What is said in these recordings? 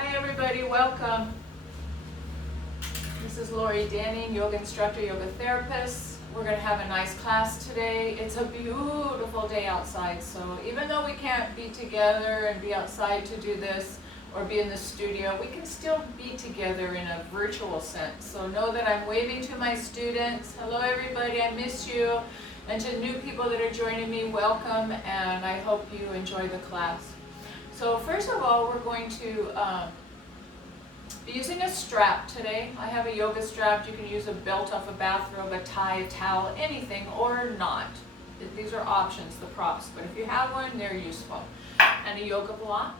Hi everybody, welcome. This is Lori Danning, yoga instructor, yoga therapist. We're going to have a nice class today. It's a beautiful day outside, so even though we can't be together and be outside to do this or be in the studio, we can still be together in a virtual sense. So know that I'm waving to my students. Hello everybody, I miss you. And to new people that are joining me, welcome, and I hope you enjoy the class. So first of all, we're going to be using a strap today. I have a yoga strap. You can use a belt off a bathrobe, a tie, a towel, anything, or not. These are options, the props, but if you have one, they're useful. And a yoga block,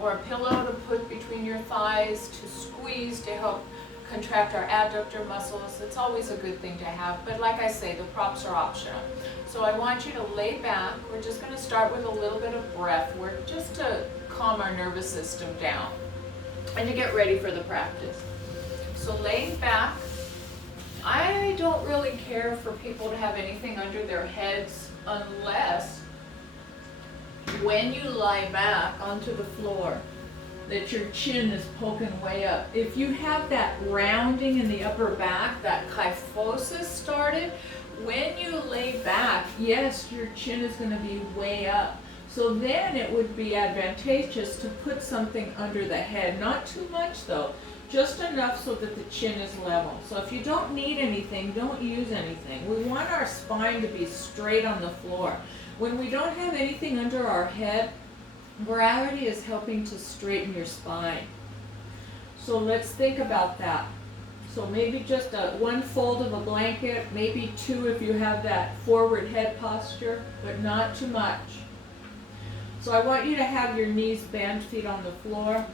or a pillow to put between your thighs to squeeze to help contract our adductor muscles. It's always a good thing to have, but like I say, the props are optional. So I want you to lay back. We're just going to start with a little bit of breath work just to calm our nervous system down and to get ready for the practice. So laying back, I don't really care for people to have anything under their heads unless when you lie back onto the floor that your chin is poking way up. If you have that rounding in the upper back, that kyphosis started, when you lay back, yes, your chin is going to be way up. So then it would be advantageous to put something under the head. Not too much though, just enough so that the chin is level. So if you don't need anything, don't use anything. We want our spine to be straight on the floor. When we don't have anything under our head, gravity is helping to straighten your spine. So let's think about that. So maybe just one fold of a blanket, maybe two if you have that forward head posture, but not too much. So I want you to have your knees bent, feet on the floor.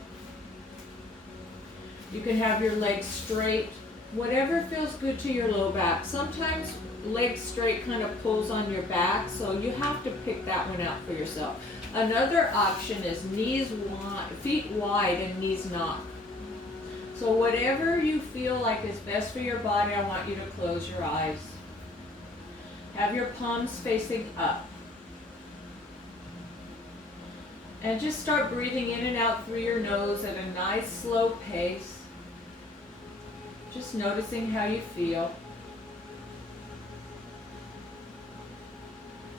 You can have your legs straight, whatever feels good to your low back. Sometimes legs straight kind of pulls on your back, so you have to pick that one out for yourself. Another option is knees wide, feet wide and knees not. So whatever you feel like is best for your body, I want you to close your eyes. Have your palms facing up. And just start breathing in and out through your nose at a nice slow pace. Just noticing how you feel.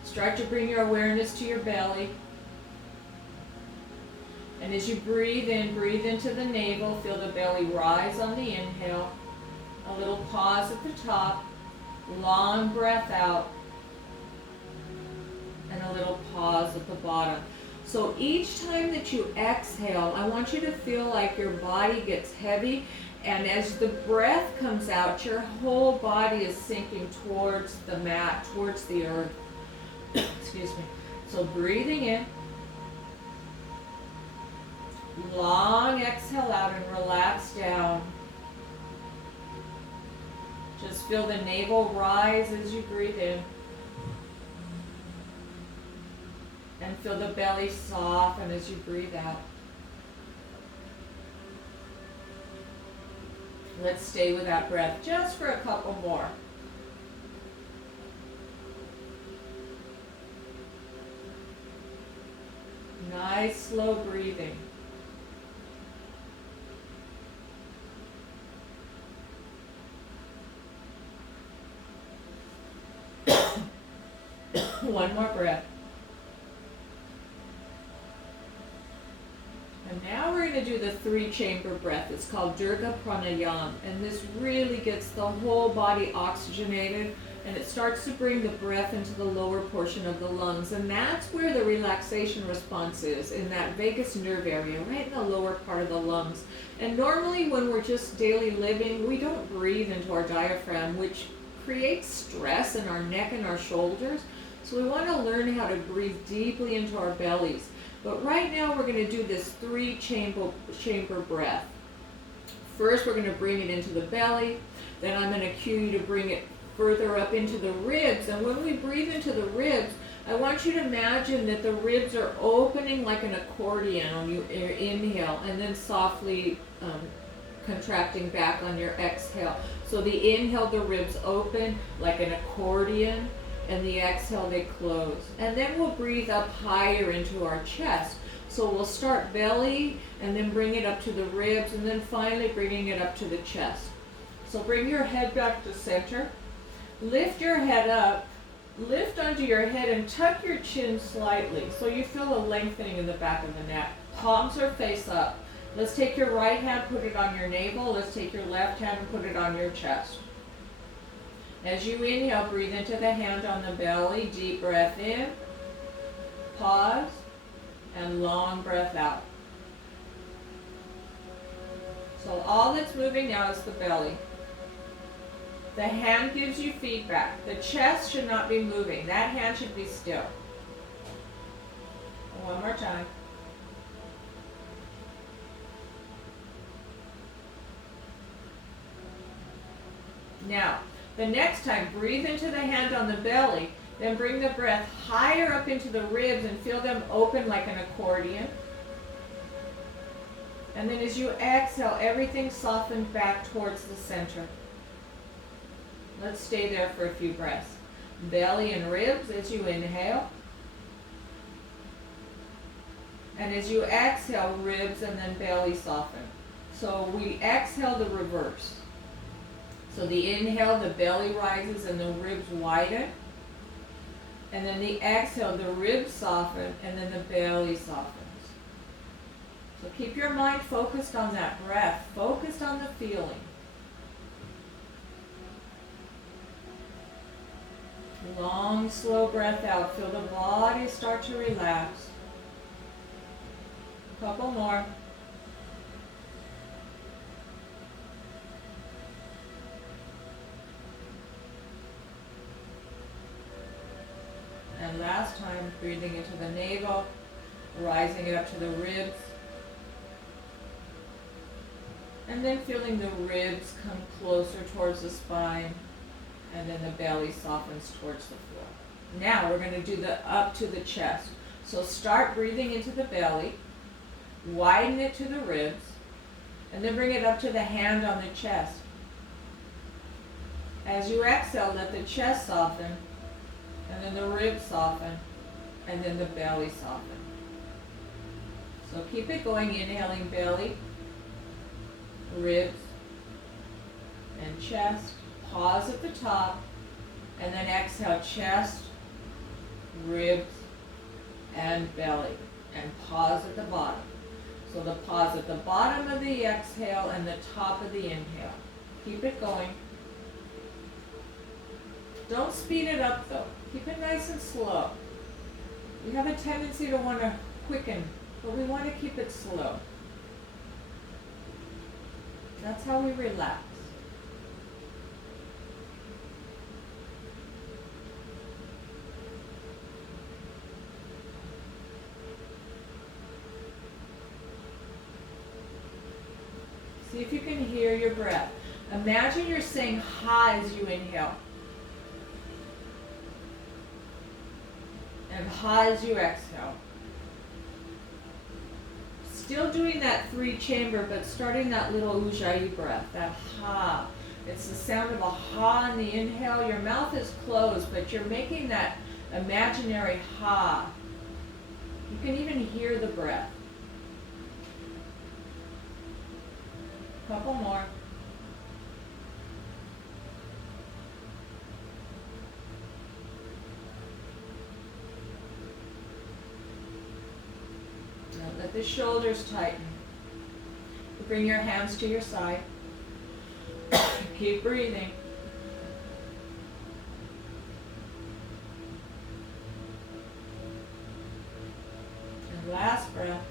Start to bring your awareness to your belly. And as you breathe in, breathe into the navel. Feel the belly rise on the inhale. A little pause at the top. Long breath out. And a little pause at the bottom. So each time that you exhale, I want you to feel like your body gets heavy, and as the breath comes out, your whole body is sinking towards the mat, towards the earth. Excuse me. So breathing in, long exhale out and relax down. Just feel the navel rise as you breathe in. And feel the belly soften as you breathe out. Let's stay with that breath just for a couple more. Nice slow breathing. One more breath. And now we're going to do the 3-chamber breath. It's called Dirga Pranayama, and this really gets the whole body oxygenated, and it starts to bring the breath into the lower portion of the lungs, and that's where the relaxation response is, in that vagus nerve area, right in the lower part of the lungs. And normally when we're just daily living, we don't breathe into our diaphragm, which creates stress in our neck and our shoulders. So we want to learn how to breathe deeply into our bellies. But right now we're going to do this 3-chamber breath. First we're going to bring it into the belly, then I'm going to cue you to bring it further up into the ribs. And when we breathe into the ribs, I want you to imagine that the ribs are opening like an accordion on your inhale, and then softly contracting back on your exhale. So the inhale, the ribs open like an accordion, and the exhale, they close. And then we'll breathe up higher into our chest. So we'll start belly and then bring it up to the ribs and then finally bringing it up to the chest. So bring your head back to center. Lift your head up. Lift onto your head and tuck your chin slightly so you feel a lengthening in the back of the neck. Palms are face up. Let's take your right hand, put it on your navel. Let's take your left hand and put it on your chest. As you inhale, breathe into the hand on the belly. Deep breath in. Pause. And long breath out. So all that's moving now is the belly. The hand gives you feedback. The chest should not be moving. That hand should be still. One more time. Now, the next time, breathe into the hand on the belly, then bring the breath higher up into the ribs and feel them open like an accordion. And then as you exhale, everything softens back towards the center. Let's stay there for a few breaths. Belly and ribs as you inhale. And as you exhale, ribs and then belly soften. So we exhale the reverse. So the inhale, the belly rises and the ribs widen. And then the exhale, the ribs soften and then the belly softens. So keep your mind focused on that breath, focused on the feeling. Long, slow breath out. Feel the body start to relax. Couple more. And last time, breathing into the navel, rising it up to the ribs. And then feeling the ribs come closer towards the spine. And then the belly softens towards the floor. Now we're going to do the up to the chest. So start breathing into the belly, widen it to the ribs, and then bring it up to the hand on the chest. As you exhale, let the chest soften, and then the ribs soften, and then the belly soften. So keep it going, inhaling belly, ribs, and chest. Pause at the top, and then exhale chest, ribs, and belly. And pause at the bottom. So the pause at the bottom of the exhale and the top of the inhale. Keep it going. Don't speed it up though. Keep it nice and slow. We have a tendency to want to quicken, but we want to keep it slow. That's how we relax. See if you can hear your breath. Imagine you're saying ha as you inhale. And ha as you exhale. Still doing that 3-chamber, but starting that little ujjayi breath, that ha. It's the sound of a ha in the inhale. Your mouth is closed, but you're making that imaginary ha. You can even hear the breath. Couple more. Now let the shoulders tighten. Bring your hands to your side. Keep breathing. And last breath.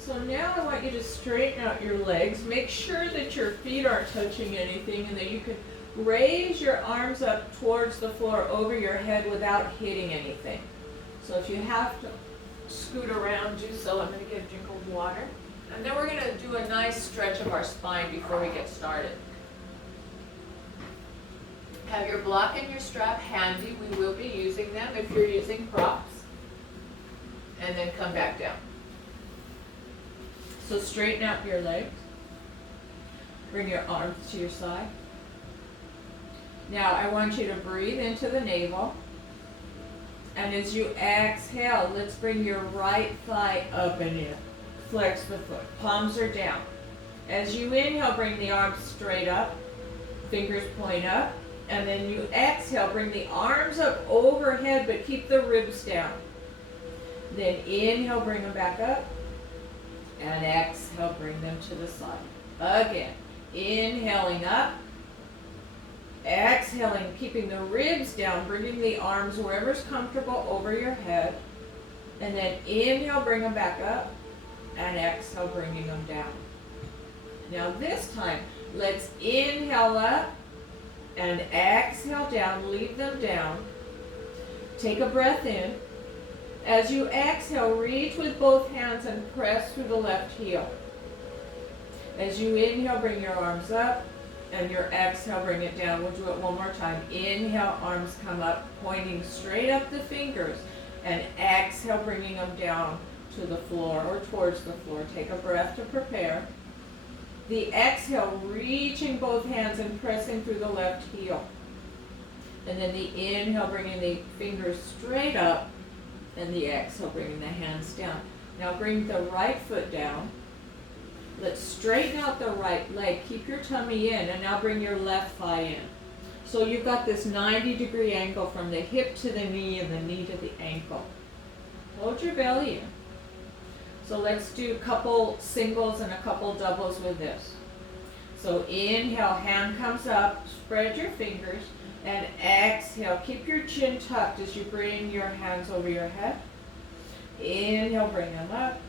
So now I want you to straighten out your legs. Make sure that your feet aren't touching anything and that you can raise your arms up towards the floor over your head without hitting anything. So if you have to scoot around, do so. I'm going to get a drink of water. And then we're going to do a nice stretch of our spine before we get started. Have your block and your strap handy. We will be using them if you're using props. And then come back down. So straighten out your legs. Bring your arms to your side. Now I want you to breathe into the navel. And as you exhale, let's bring your right thigh up and in. Flex the foot. Palms are down. As you inhale, bring the arms straight up. Fingers point up. And then you exhale, bring the arms up overhead, but keep the ribs down. Then inhale, bring them back up. And exhale, bring them to the side. Again, inhaling up. Exhaling, keeping the ribs down, bringing the arms wherever's comfortable over your head. And then inhale, bring them back up. And exhale, bringing them down. Now this time, let's inhale up and exhale down, leave them down. Take a breath in. As you exhale, reach with both hands and press through the left heel. As you inhale, bring your arms up, and your exhale, bring it down. We'll do it one more time. Inhale, arms come up, pointing straight up the fingers, and exhale, bringing them down to the floor or towards the floor. Take a breath to prepare. The exhale, reaching both hands and pressing through the left heel. And then the inhale, bringing the fingers straight up, and the exhale, bringing the hands down. Now bring the right foot down. Let's straighten out the right leg. Keep your tummy in, and now bring your left thigh in. So you've got this 90-degree angle from the hip to the knee and the knee to the ankle. Hold your belly in. So let's do a couple singles and a couple doubles with this. So inhale, hand comes up, spread your fingers, and exhale. Keep your chin tucked as you bring your hands over your head. Inhale, bring them up,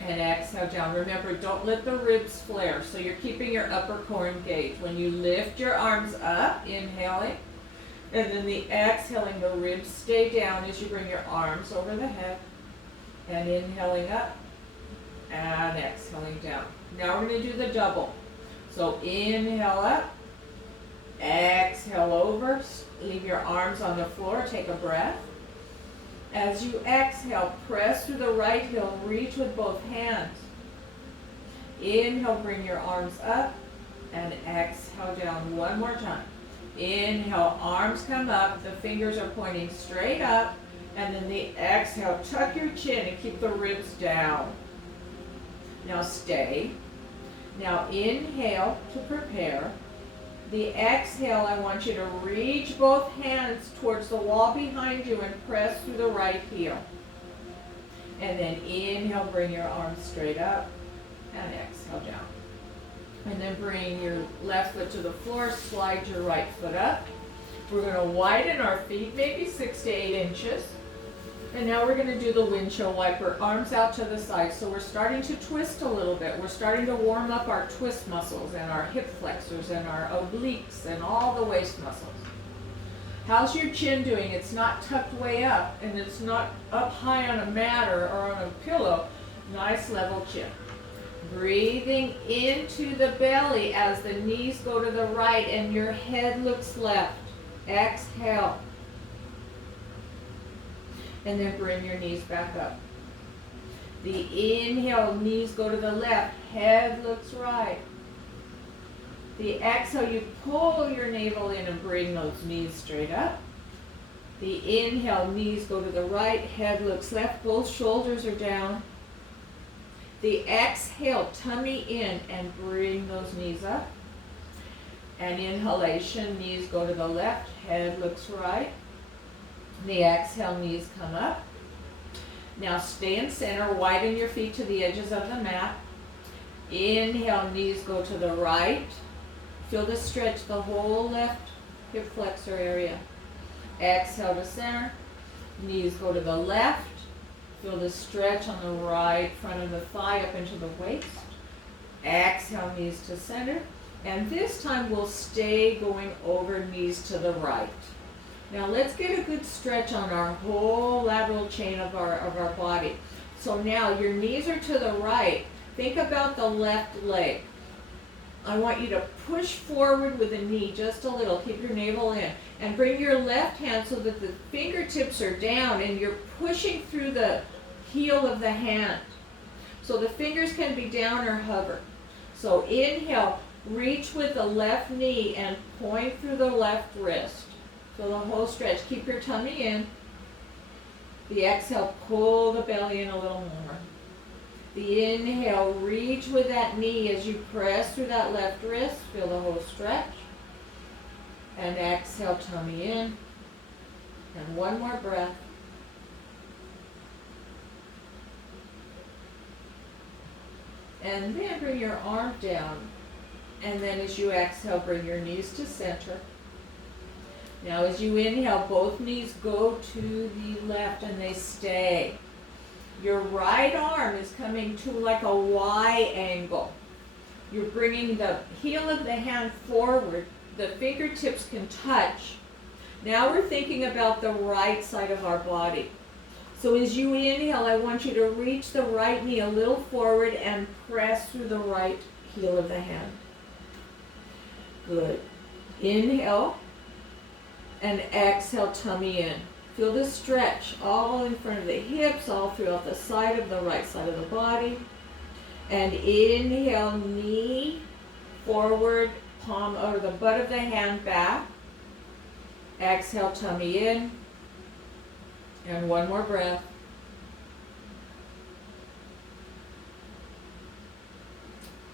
and exhale down. Remember, don't let the ribs flare, so you're keeping your upper core engaged. When you lift your arms up, inhaling, and then the exhaling, the ribs stay down as you bring your arms over the head. And inhaling up, and exhaling down. Now we're going to do the double. So inhale up, exhale over, leave your arms on the floor, take a breath. As you exhale, press through the right heel, reach with both hands. Inhale, bring your arms up, and exhale down one more time. Inhale, arms come up, the fingers are pointing straight up. And then the exhale, tuck your chin and keep the ribs down. Now stay. Now inhale to prepare. The exhale, I want you to reach both hands towards the wall behind you and press through the right heel. And then inhale, bring your arms straight up and exhale down. And then bring your left foot to the floor, slide your right foot up. We're going to widen our feet, maybe 6 to 8 inches. And now we're going to do the windshield wiper, arms out to the side. So we're starting to twist a little bit. We're starting to warm up our twist muscles and our hip flexors and our obliques and all the waist muscles. How's your chin doing? It's not tucked way up, and it's not up high on a mat or on a pillow. Nice level chin. Breathing into the belly as the knees go to the right and your head looks left. Exhale. And then bring your knees back up. The inhale, knees go to the left, head looks right. The exhale, you pull your navel in and bring those knees straight up. The inhale, knees go to the right, head looks left, both shoulders are down. The exhale, tummy in and bring those knees up. And inhalation, knees go to the left, head looks right. The exhale, knees come up. Now stay in center, widen your feet to the edges of the mat. Inhale, knees go to the right. Feel the stretch, the whole left hip flexor area. Exhale to center, knees go to the left. Feel the stretch on the right front of the thigh up into the waist. Exhale, knees to center. And this time we'll stay going over knees to the right. Now let's get a good stretch on our whole lateral chain of our body. So now your knees are to the right. Think about the left leg. I want you to push forward with the knee just a little. Keep your navel in. And bring your left hand so that the fingertips are down and you're pushing through the heel of the hand. So the fingers can be down or hover. So inhale, reach with the left knee and point through the left wrist. So the whole stretch. Keep your tummy in. The exhale, pull the belly in a little more. The inhale, reach with that knee as you press through that left wrist. Feel the whole stretch. And exhale, tummy in. And one more breath. And then bring your arm down. And then as you exhale, bring your knees to center. Now as you inhale, both knees go to the left and they stay. Your right arm is coming to like a Y angle. You're bringing the heel of the hand forward. The fingertips can touch. Now we're thinking about the right side of our body. So as you inhale, I want you to reach the right knee a little forward and press through the right heel of the hand. Good. Inhale and exhale, tummy in. Feel the stretch all in front of the hips, all throughout the side of the right side of the body. And inhale, knee forward, palm or the butt of the hand back. Exhale, tummy in. And one more breath.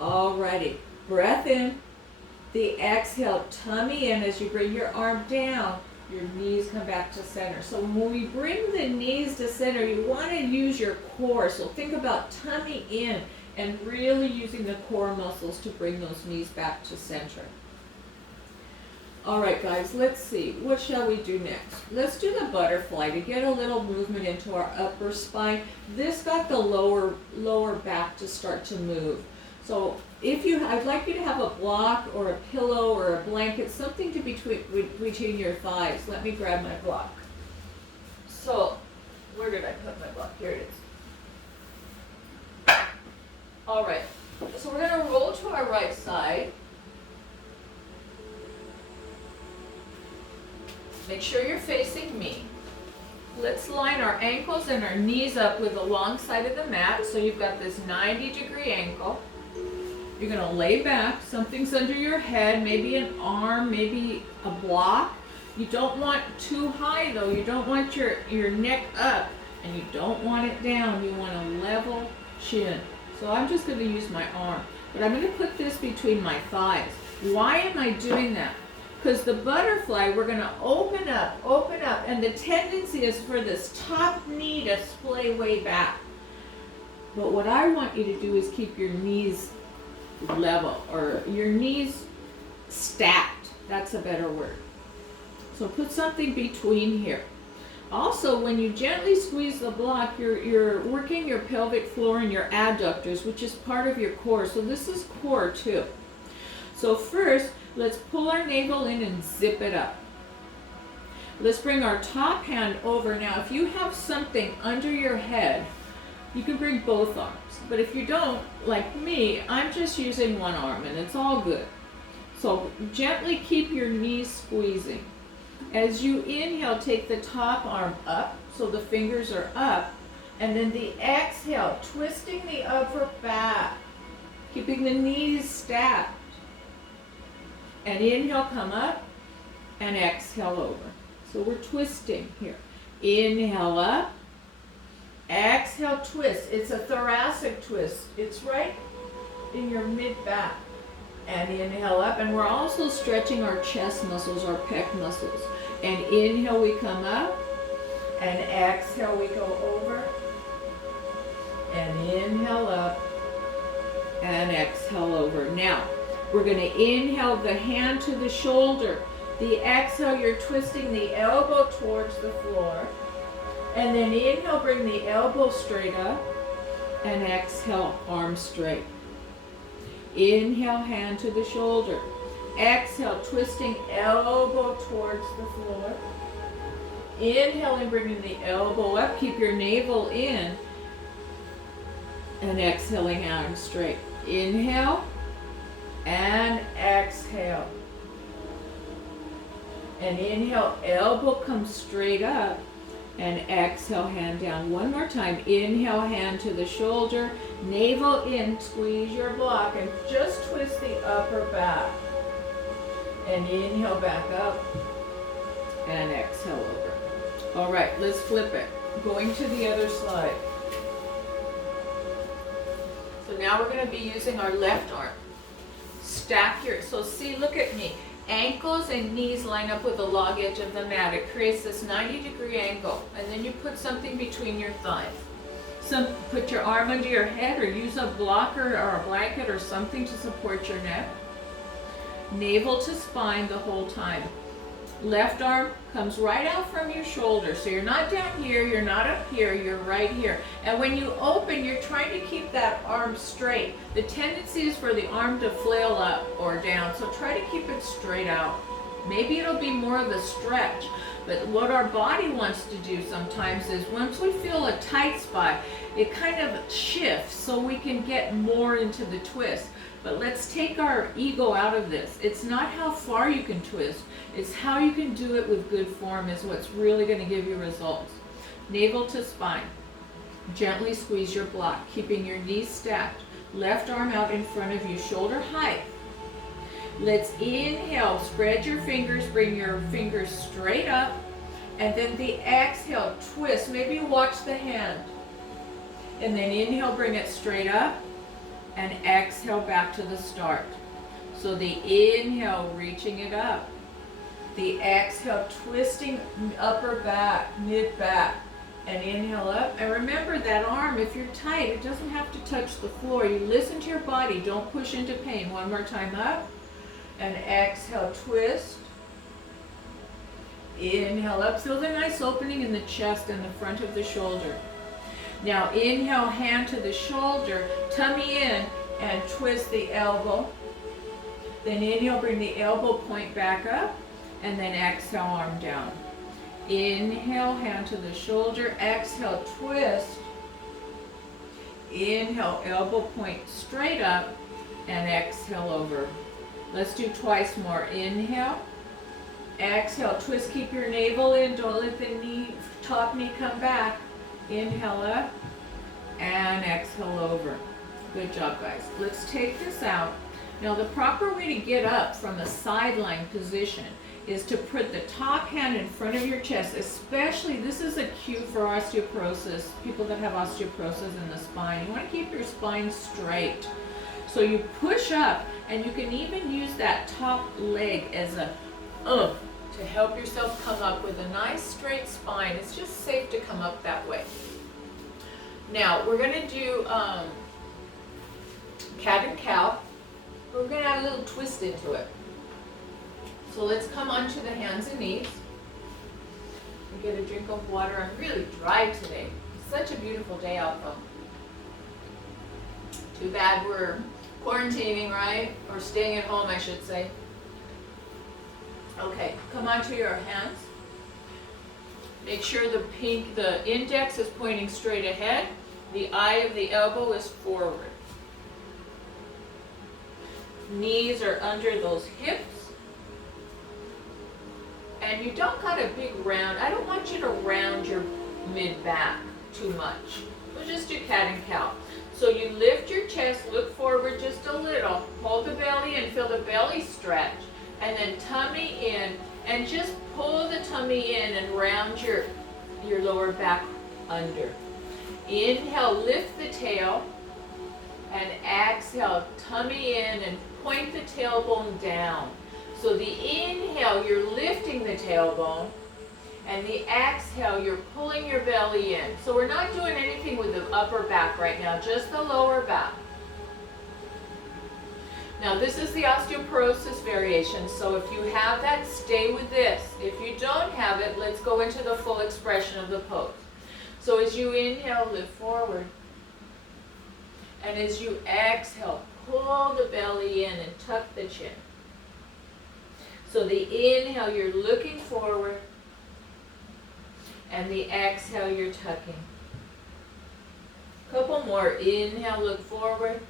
Alrighty, breath in. The exhale, tummy in. As you bring your arm down, your knees come back to center. So when we bring the knees to center, you want to use your core. So think about tummy in and really using the core muscles to bring those knees back to center. All right, guys, let's see. What shall we do next? Let's do the butterfly to get a little movement into our upper spine. This got the lower back to start to move. So I'd like you to have a block or a pillow or a blanket, something to between your thighs. Let me grab my block. So, where did I put my block? Here it is. All right, so we're going to roll to our right side. Make sure you're facing me. Let's line our ankles and our knees up with the long side of the mat. So you've got this 90-degree ankle. You're going to lay back. Something's under your head, maybe an arm, maybe a block. You don't want too high though. You don't want your neck up and you don't want it down. You want a level chin. So I'm just going to use my arm. But I'm going to put this between my thighs. Why am I doing that? Because the butterfly, we're going to open up, and the tendency is for this top knee to splay way back. But what I want you to do is keep your knees level, or your knees stacked. That's a better word. So put something between here. Also, when you gently squeeze the block, you're working your pelvic floor and your adductors, which is part of your core. So this is core too. So first, let's pull our navel in and zip it up. Let's bring our top hand over. Now, if you have something under your head, you can bring both arms. But if you don't, like me, I'm just using one arm and it's all good. So gently keep your knees squeezing. As you inhale, take the top arm up, so the fingers are up. And then the exhale, twisting the upper back, keeping the knees stacked. And inhale, come up, and exhale over. So we're twisting here. Inhale up, exhale, twist. It's a thoracic twist. It's right in your mid-back. And inhale up, and we're also stretching our chest muscles, our pec muscles. And inhale, we come up, and exhale, we go over. And inhale up, and exhale over. Now, we're going to inhale the hand to the shoulder. The exhale, you're twisting the elbow towards the floor. And then inhale, bring the elbow straight up. And exhale, arm straight. Inhale, hand to the shoulder. Exhale, twisting elbow towards the floor. Inhale and bringing the elbow up. Keep your navel in. And exhaling, arm straight. Inhale. And exhale. And inhale, elbow comes straight up. And exhale, hand down. One more time. Inhale, hand to the shoulder. Navel in, squeeze your block, and just twist the upper back. And inhale back up. And exhale over. All right, let's flip it. Going to the other side. So now we're going to be using our left arm. Stack your, so see, look at me. Ankles and knees line up with the log edge of the mat. It creates this 90-degree angle. And then you put something between your thighs. Put your arm under your head or use a blocker or a blanket or something to support your neck. Navel to spine the whole time. Left arm comes right out from your shoulder. So you're not down here, you're not up here, you're right here. And when you open, you're trying to keep that arm straight. The tendency is for the arm to flail up or down. So try to keep it straight out. Maybe it'll be more of a stretch. But what our body wants to do sometimes is once we feel a tight spot, it kind of shifts so we can get more into the twist. But let's take our ego out of this. It's not how far you can twist. It's how you can do it with good form is what's really going to give you results. Navel to spine. Gently squeeze your block, keeping your knees stacked. Left arm out in front of you, shoulder height. Let's inhale, spread your fingers, bring your fingers straight up. And then the exhale, twist. Maybe watch the hand. And then inhale, bring it straight up. And exhale back to the start. So the inhale, reaching it up. The exhale, twisting upper back, mid back. And inhale up. And remember that arm, if you're tight, it doesn't have to touch the floor. You listen to your body. Don't push into pain. One more time up. And exhale, twist. Inhale up. Feel the nice opening in the chest and the front of the shoulder. Now inhale, hand to the shoulder, tummy in, and twist the elbow. Then inhale, bring the elbow point back up, and then exhale, arm down. Inhale, hand to the shoulder, exhale, twist. Inhale, elbow point straight up, and exhale over. Let's do twice more. Inhale, exhale, twist, keep your navel in, don't let the top knee come back. Inhale up and exhale over. Good job, guys. Let's take this out. Now the proper way to get up from a sideline position is to put the top hand in front of your chest, especially this is a cue for osteoporosis, people that have osteoporosis in the spine. You want to keep your spine straight. So you push up and you can even use that top leg as a to help yourself come up with a nice straight spine. It's just safe to come up that way. Now we're going to do cat and cow. We're going to add a little twist into it. So let's come onto the hands and knees. And get a drink of water. I'm really dry today. It's such a beautiful day out though. Too bad we're quarantining, right? Or staying at home, I should say. Okay, come onto your hands. Make sure the index is pointing straight ahead. The eye of the elbow is forward. Knees are under those hips. And you don't got a big round. I don't want you to round your mid-back too much. We'll just do cat and cow. So you lift your chest, look forward just a little, hold the belly and feel the belly stretch. And then tummy in, and just pull the tummy in and round your lower back under. Inhale, lift the tail, and exhale, tummy in and point the tailbone down. So the inhale, you're lifting the tailbone, and the exhale, you're pulling your belly in. So we're not doing anything with the upper back right now, just the lower back. Now this is the osteoporosis variation, so if you have that, stay with this. If you don't have it, let's go into the full expression of the pose. So as you inhale, lift forward. And as you exhale, pull the belly in and tuck the chin. So the inhale, you're looking forward. And the exhale, you're tucking. Couple more. Inhale, look forward.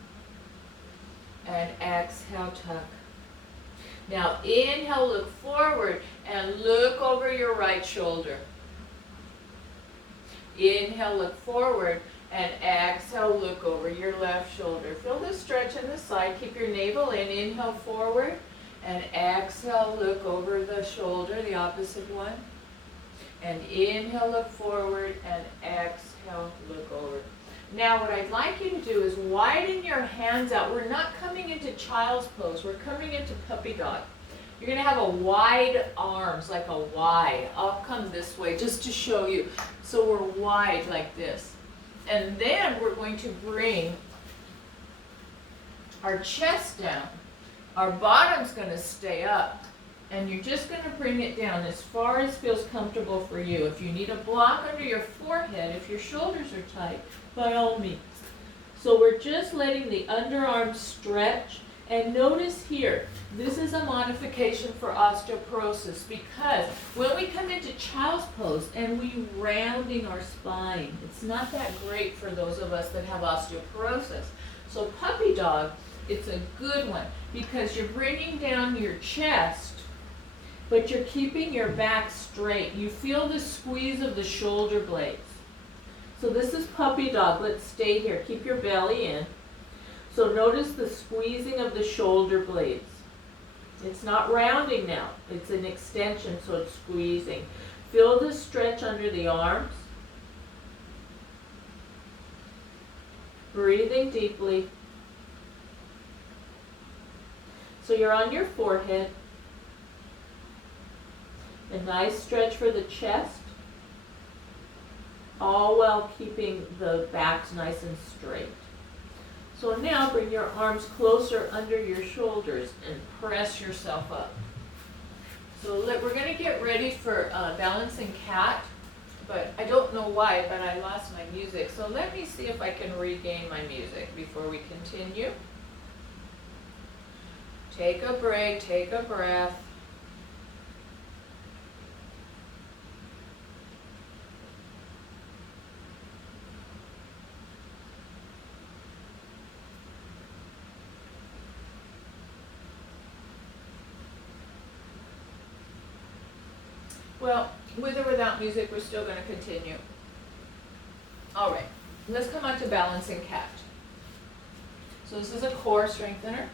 And exhale, tuck. Now inhale, look forward and look over your right shoulder. Inhale, look forward and exhale, look over your left shoulder. Feel the stretch in the side. Keep your navel in. Inhale, forward and exhale, look over the shoulder, the opposite one. And inhale, look forward and Now what I'd like you to do is widen your hands out. We're not coming into child's pose, we're coming into puppy dog. You're gonna have a wide arms, like a Y. I'll come this way just to show you. So we're wide like this. And then we're going to bring our chest down. Our bottom's gonna stay up. And you're just gonna bring it down as far as feels comfortable for you. If you need a block under your forehead, if your shoulders are tight, by all means. So we're just letting the underarms stretch. And notice here, this is a modification for osteoporosis because when we come into child's pose and we rounding our spine, it's not that great for those of us that have osteoporosis. So puppy dog, it's a good one because you're bringing down your chest, but you're keeping your back straight. You feel the squeeze of the shoulder blades. So this is puppy dog. Let's stay here. Keep your belly in. So notice the squeezing of the shoulder blades. It's not rounding now. It's an extension, so it's squeezing. Feel the stretch under the arms. Breathing deeply. So you're on your forehead. A nice stretch for the chest. All while keeping the backs nice and straight. So now bring your arms closer under your shoulders and press yourself up. So we're going to get ready for balancing cat, but I don't know why, but I lost my music. So let me see if I can regain my music before we continue. Take a break, take a breath. Well, with or without music, we're still going to continue. All right, let's come on to balancing cat. So this is a core strengthener.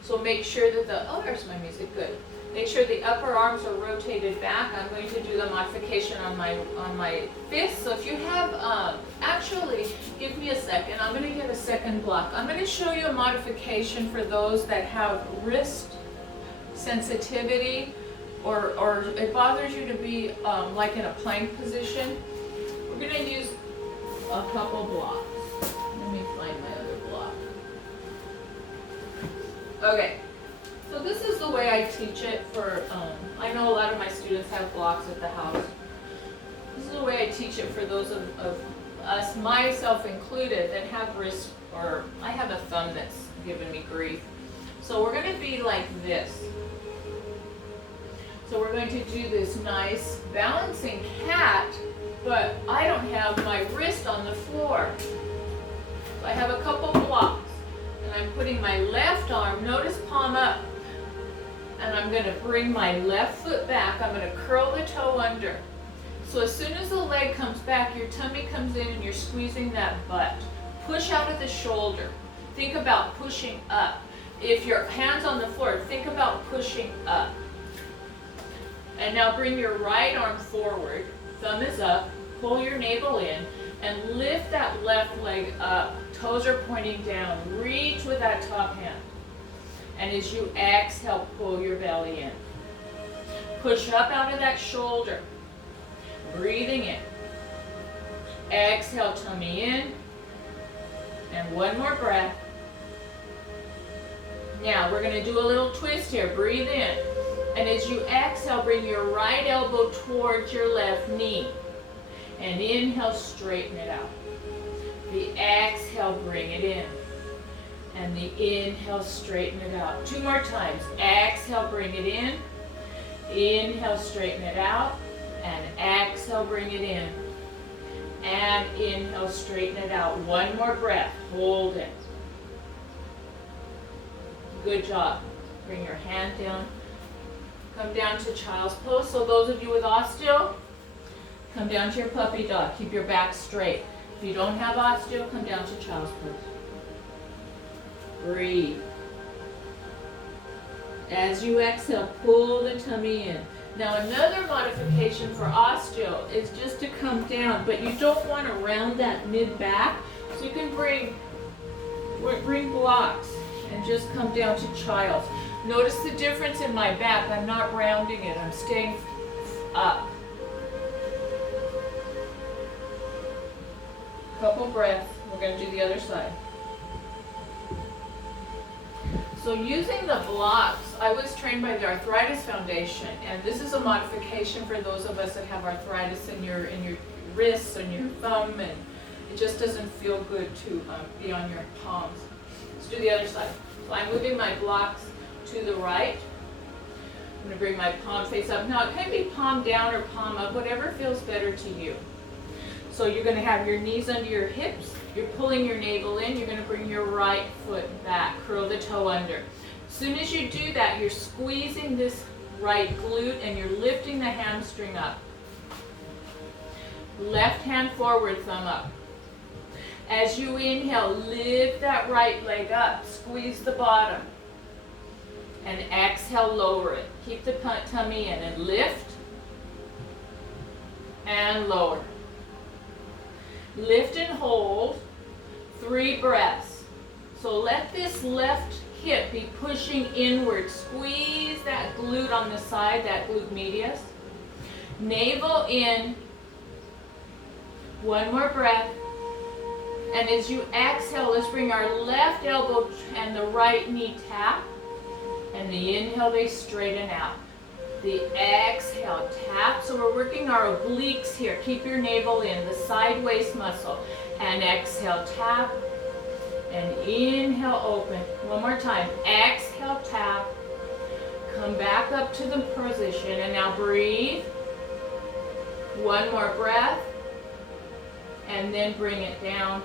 So make sure that there's my music, good. Make sure the upper arms are rotated back. I'm going to do the modification on my fists. So if you have, actually, give me a second. I'm going to get a second block. I'm going to show you a modification for those that have wrist sensitivity, or it bothers you to be like in a plank position. We're going to use a couple blocks. Let me find my other block. Okay, so this is the way I teach it for, I know a lot of my students have blocks at the house. This is the way I teach it for those of us, myself included, that have wrist, or I have a thumb that's giving me grief. So we're going to be like this. So we're going to do this nice balancing cat, but I don't have my wrist on the floor. So I have a couple blocks, and I'm putting my left arm, notice palm up, and I'm going to bring my left foot back. I'm going to curl the toe under. So as soon as the leg comes back, your tummy comes in and you're squeezing that butt. Push out of the shoulder. Think about pushing up. If your hand's on the floor, think about pushing up. And now bring your right arm forward, thumb is up, pull your navel in, and lift that left leg up. Toes are pointing down. Reach with that top hand. And as you exhale, pull your belly in. Push up out of that shoulder. Breathing in. Exhale, tummy in. And one more breath. Now we're going to do a little twist here. Breathe in. And as you exhale, bring your right elbow towards your left knee. And inhale, straighten it out. The exhale, bring it in. And the inhale, straighten it out. 2 more times. Exhale, bring it in. Inhale, straighten it out. And exhale, bring it in. And inhale, straighten it out. 1 more breath. Hold it. Good job. Bring your hand down. Come down to child's pose. So those of you with osteo, come down to your puppy dog. Keep your back straight. If you don't have osteo, come down to child's pose. Breathe. As you exhale, pull the tummy in. Now another modification for osteo is just to come down, but you don't want to round that mid back. So you can bring blocks and just come down to child's. Notice the difference in my back. I'm not rounding it, I'm staying up. Couple breaths. We're going to do the other side. So using the blocks, I was trained by the Arthritis Foundation, and this is a modification for those of us that have arthritis in your wrists and your thumb, and it just doesn't feel good to be on your palms. Let's do the other side. So I'm moving my blocks to the right. I'm going to bring my palm face up. Now it can be palm down or palm up, whatever feels better to you. So you're going to have your knees under your hips. You're pulling your navel in. You're going to bring your right foot back. Curl the toe under. As soon as you do that, you're squeezing this right glute and you're lifting the hamstring up. Left hand forward, thumb up. As you inhale, lift that right leg up. Squeeze the bottom. And exhale, lower it. Keep the tummy in and lift and lower. Lift and hold, 3 breaths. So let this left hip be pushing inward. Squeeze that glute on the side, that glute medius. Navel in. 1 more breath. And as you exhale, let's bring our left elbow and the right knee tap. And the inhale, they straighten out. The exhale, tap. So we're working our obliques here. Keep your navel in, the side waist muscle. And exhale, tap. And inhale, open. One more time. Exhale, tap. Come back up to the position. And now breathe. 1 more breath. And then bring it down.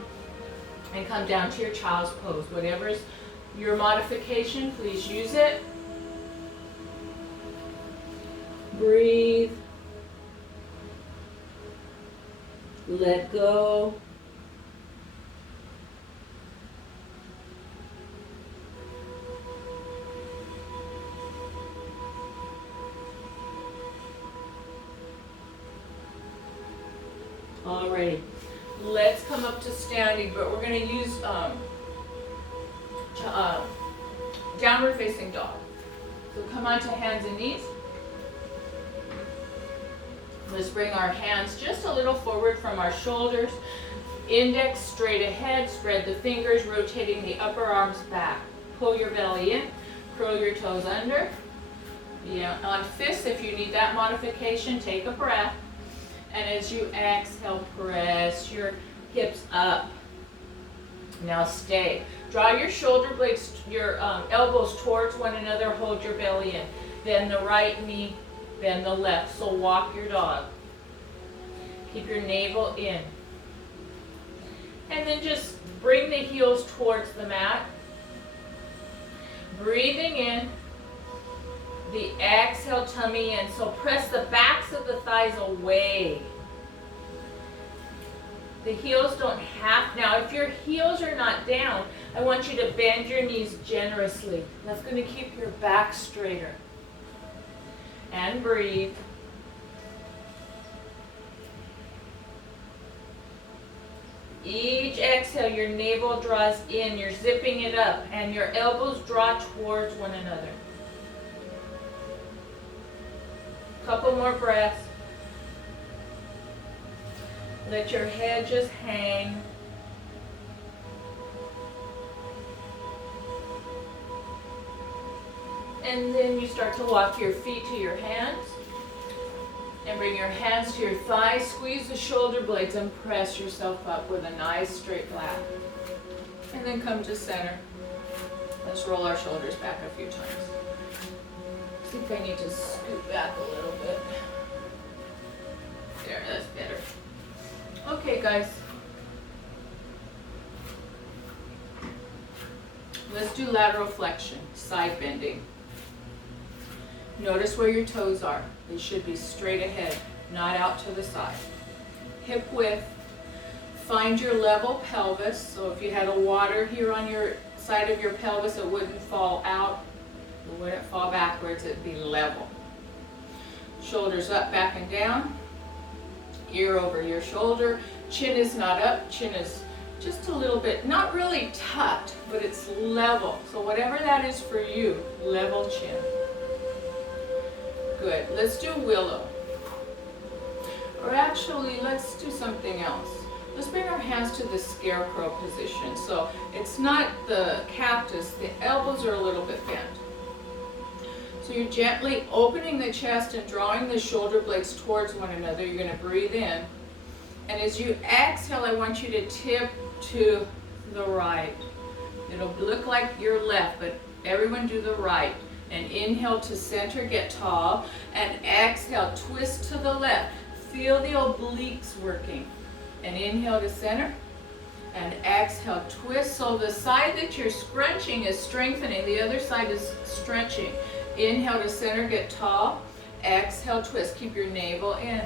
And come down to your child's pose. Whatever's your modification, please use it. Breathe. Let go. Alrighty. Let's come up to standing, but we're going to use downward facing dog. So come on to hands and knees. Let's bring our hands just a little forward from our shoulders. Index straight ahead, spread the fingers, rotating the upper arms back. Pull your belly in, curl your toes under. On fists, if you need that modification, take a breath. And as you exhale, press your hips up. Now stay. Draw your shoulder blades, your elbows towards one another, hold your belly in. Bend the right knee, bend the left. So walk your dog. Keep your navel in. And then just bring the heels towards the mat. Breathing in. The exhale, tummy in. So press the backs of the thighs away. The heels don't have, now if your heels are not down, I want you to bend your knees generously. That's going to keep your back straighter. And breathe. Each exhale, your navel draws in, you're zipping it up, and your elbows draw towards one another. Couple more breaths. Let your head just hang. And then you start to walk your feet to your hands. And bring your hands to your thighs. Squeeze the shoulder blades and press yourself up with a nice straight back. And then come to center. Let's roll our shoulders back a few times. I think I need to scoot back a little bit. There, that's better. Okay, guys. Let's do lateral flexion, side bending. Notice where your toes are. They should be straight ahead, not out to the side. Hip width. Find your level pelvis. So if you had a water here on your side of your pelvis, it wouldn't fall out. It wouldn't fall backwards, it'd be level. Shoulders up, back and down. Ear over your shoulder. Chin is not up, chin is just a little bit, not really tucked, but it's level. So whatever that is for you, level chin. Good. Let's do willow. Or actually, let's do something else. Let's bring our hands to the scarecrow position. So it's not the cactus, the elbows are a little bit bent. So you're gently opening the chest and drawing the shoulder blades towards one another. You're going to breathe in. And as you exhale, I want you to tip to the right. It'll look like your left, but everyone do the right. And inhale to center, get tall. And exhale, twist to the left. Feel the obliques working. And inhale to center. And exhale, twist. So the side that you're scrunching is strengthening. The other side is stretching. Inhale to center, get tall. Exhale, twist. Keep your navel in.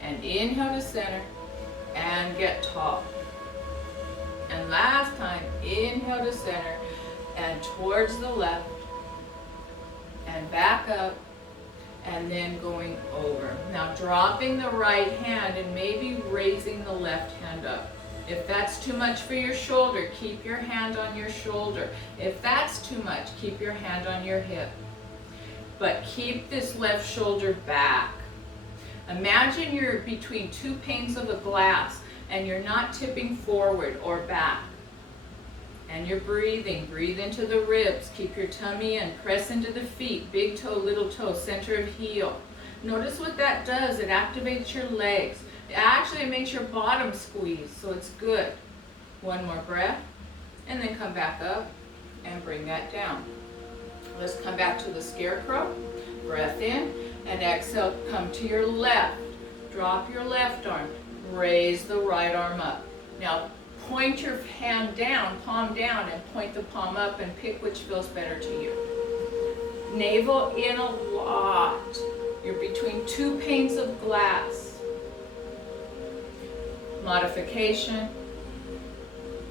And inhale to center and get tall. And last time, inhale to center and towards the left and back up and then going over. Now dropping the right hand and maybe raising the left hand up. If that's too much for your shoulder, keep your hand on your shoulder. If that's too much, keep your hand on your hip. But keep this left shoulder back. Imagine you're between two panes of a glass and you're not tipping forward or back. And you're breathing. Breathe into the ribs. Keep your tummy in. Press into the feet. Big toe, little toe, center of heel. Notice what that does. It activates your legs. Actually, it makes your bottom squeeze, so it's good. One more breath, and then come back up and bring that down. Let's come back to the scarecrow. Breath in, and exhale, come to your left. Drop your left arm. Raise the right arm up. Now, point your hand down, palm down, and point the palm up, and pick which feels better to you. Navel in a lot. You're between two panes of glass. Modification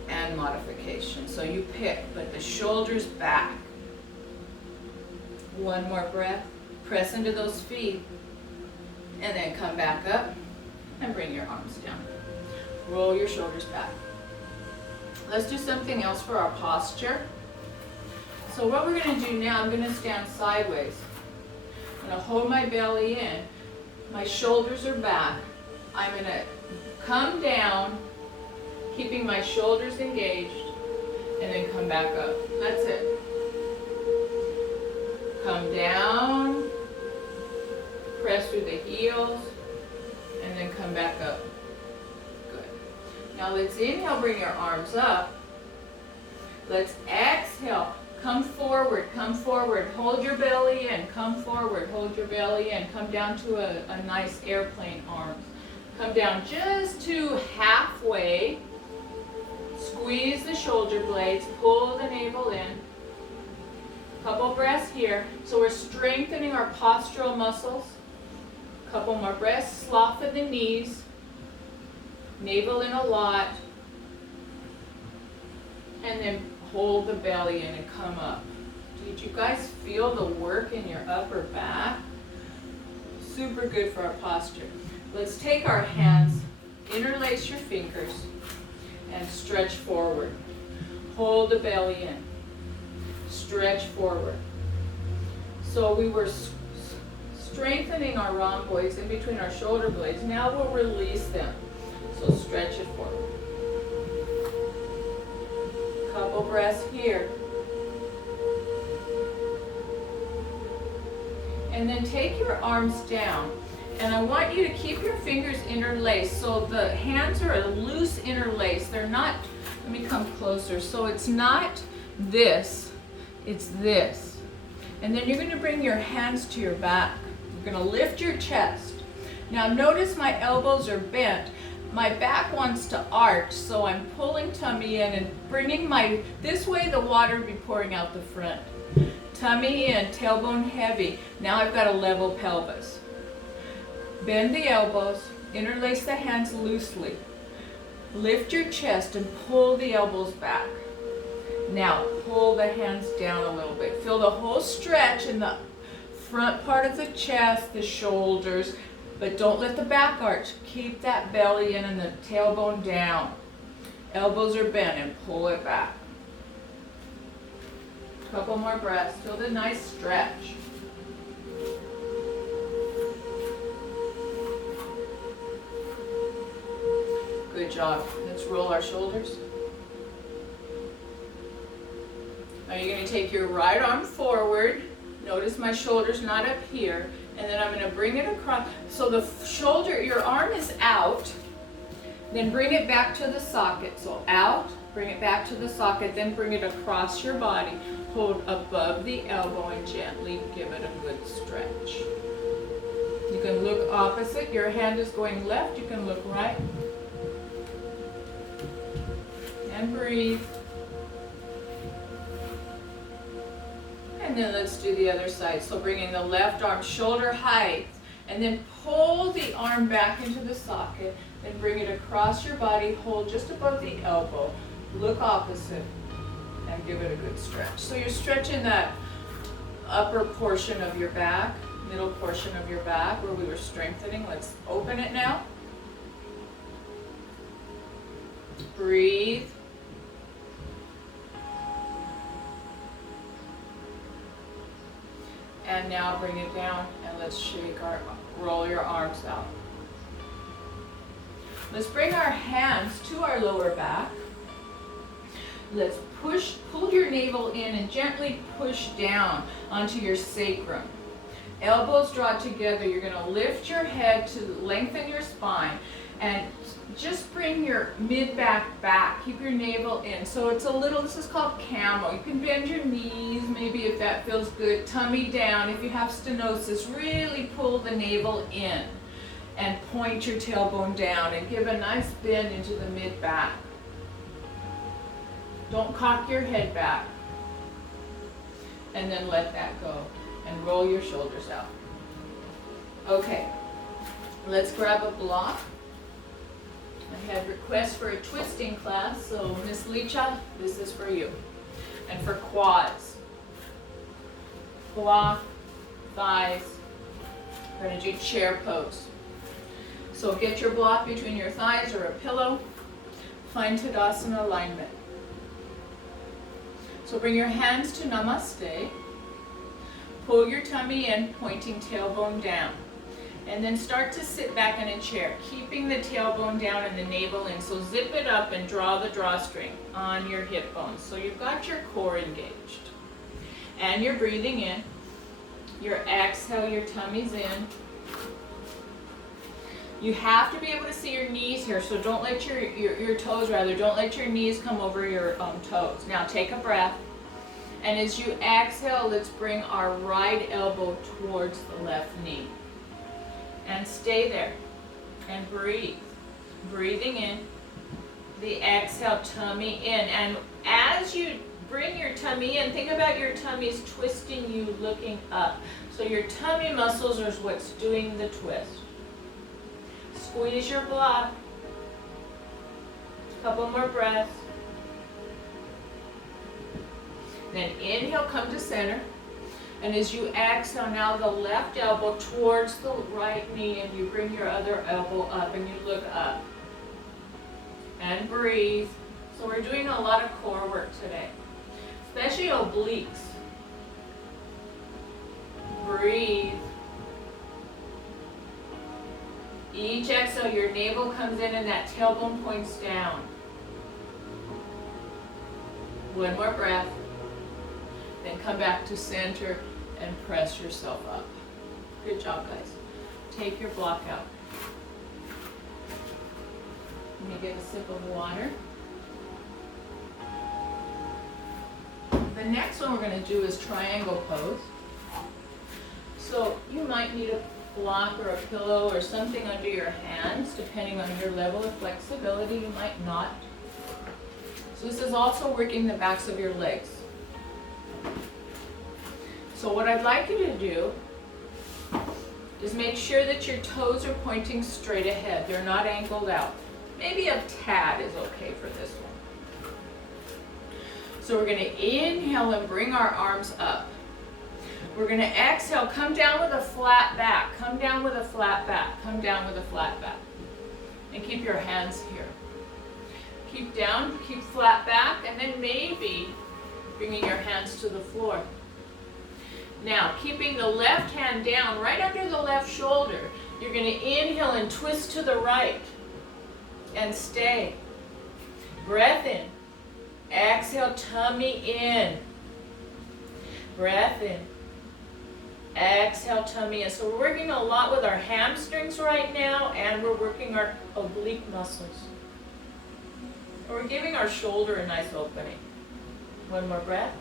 and modification. So you pick, but the shoulders back. One more breath. Press into those feet. And then come back up and bring your arms down. Roll your shoulders back. Let's do something else for our posture. So what we're going to do now, I'm going to stand sideways. I'm going to hold my belly in. My shoulders are back. I'm going to come down, keeping my shoulders engaged, and then come back up. That's it. Come down, press through the heels, and then come back up. Good. Now let's inhale, bring your arms up. Let's exhale, come forward, hold your belly in, come forward, hold your belly in, come down to a nice airplane arms. Come down just to halfway, squeeze the shoulder blades, pull the navel in. Couple breaths here. So we're strengthening our postural muscles. Couple more breaths, soften the knees, navel in a lot, and then hold the belly in and come up. Did you guys feel the work in your upper back? Super good for our posture. Let's take our hands, interlace your fingers, and stretch forward. Hold the belly in. Stretch forward. So we were strengthening our rhomboids in between our shoulder blades. Now we'll release them. So stretch it forward. Couple breaths here. And then take your arms down. And I want you to keep your fingers interlaced. So the hands are a loose interlace. They're not, let me come closer. So it's not this, it's this. And then you're going to bring your hands to your back. You're going to lift your chest. Now notice my elbows are bent. My back wants to arch, so I'm pulling tummy in and bringing this way the water will be pouring out the front. Tummy in, tailbone heavy. Now I've got a level pelvis. Bend the elbows, interlace the hands loosely. Lift your chest and pull the elbows back. Now pull the hands down a little bit. Feel the whole stretch in the front part of the chest, the shoulders, but don't let the back arch. Keep that belly in and the tailbone down. Elbows are bent and pull it back. Couple more breaths. Feel the nice stretch. Good job. Let's roll our shoulders. Now you're going to take your right arm forward. Notice my shoulder's not up here. And then I'm going to bring it across. So the shoulder, your arm is out. Then bring it back to the socket. So out, bring it back to the socket, then bring it across your body. Hold above the elbow and gently give it a good stretch. You can look opposite. Your hand is going left. You can look right. And breathe. And then let's do the other side. So bringing the left arm shoulder height, and then pull the arm back into the socket, then bring it across your body, hold just above the elbow, look opposite, and give it a good stretch. So you're stretching that upper portion of your back, middle portion of your back where we were strengthening. Let's open it now. Breathe. And now bring it down and let's roll your arms out. Let's bring our hands to our lower back. Let's pull your navel in and gently push down onto your sacrum. Elbows draw together. You're going to lift your head to lengthen your spine and just bring your mid-back back. Keep your navel in. So it's a little, this is called camel. You can bend your knees, maybe if that feels good. Tummy down. If you have stenosis, really pull the navel in and point your tailbone down and give a nice bend into the mid-back. Don't cock your head back. And then let that go and roll your shoulders out. Okay, let's grab a block. I had requests for a twisting class, so Miss Licha, this is for you. And for quads, block, thighs, we're going to do chair pose. So get your block between your thighs or a pillow, find Tadasana alignment. So bring your hands to Namaste, pull your tummy in, pointing tailbone down. And then start to sit back in a chair, keeping the tailbone down and the navel in. So zip it up and draw the drawstring on your hip bones. So you've got your core engaged. And you're breathing in. Your exhale, your tummy's in. You have to be able to see your knees here, so don't let your toes rather, don't let your knees come over your toes. Now take a breath. And as you exhale, let's bring our right elbow towards the left knee. And stay there and breathe. Breathing in, the exhale, tummy in. And as you bring your tummy in, think about your tummy's twisting you looking up. So your tummy muscles are what's doing the twist. Squeeze your block. Couple more breaths. Then inhale, come to center. And as you exhale, now the left elbow towards the right knee, and you bring your other elbow up and you look up. And breathe. So we're doing a lot of core work today, especially obliques. Breathe. Each exhale, your navel comes in and that tailbone points down. One more breath. Then come back to center and press yourself up. Good job, guys. Take your block out. Let me get a sip of water. The next one we're going to do is triangle pose. So you might need a block or a pillow or something under your hands, depending on your level of flexibility. You might not. So this is also working the backs of your legs. So what I'd like you to do is make sure that your toes are pointing straight ahead. They're not angled out. Maybe a tad is okay for this one. So we're going to inhale and bring our arms up. We're gonna exhale, come down with a flat back, come down with a flat back, come down with a flat back. And keep your hands here. Keep down, keep flat back, and then maybe bringing your hands to the floor. Now, keeping the left hand down right under the left shoulder, you're gonna inhale and twist to the right and stay. Breath in. Exhale, tummy in. Breath in. Exhale, tummy in. So we're working a lot with our hamstrings right now, and we're working our oblique muscles. And we're giving our shoulder a nice opening. One more breath.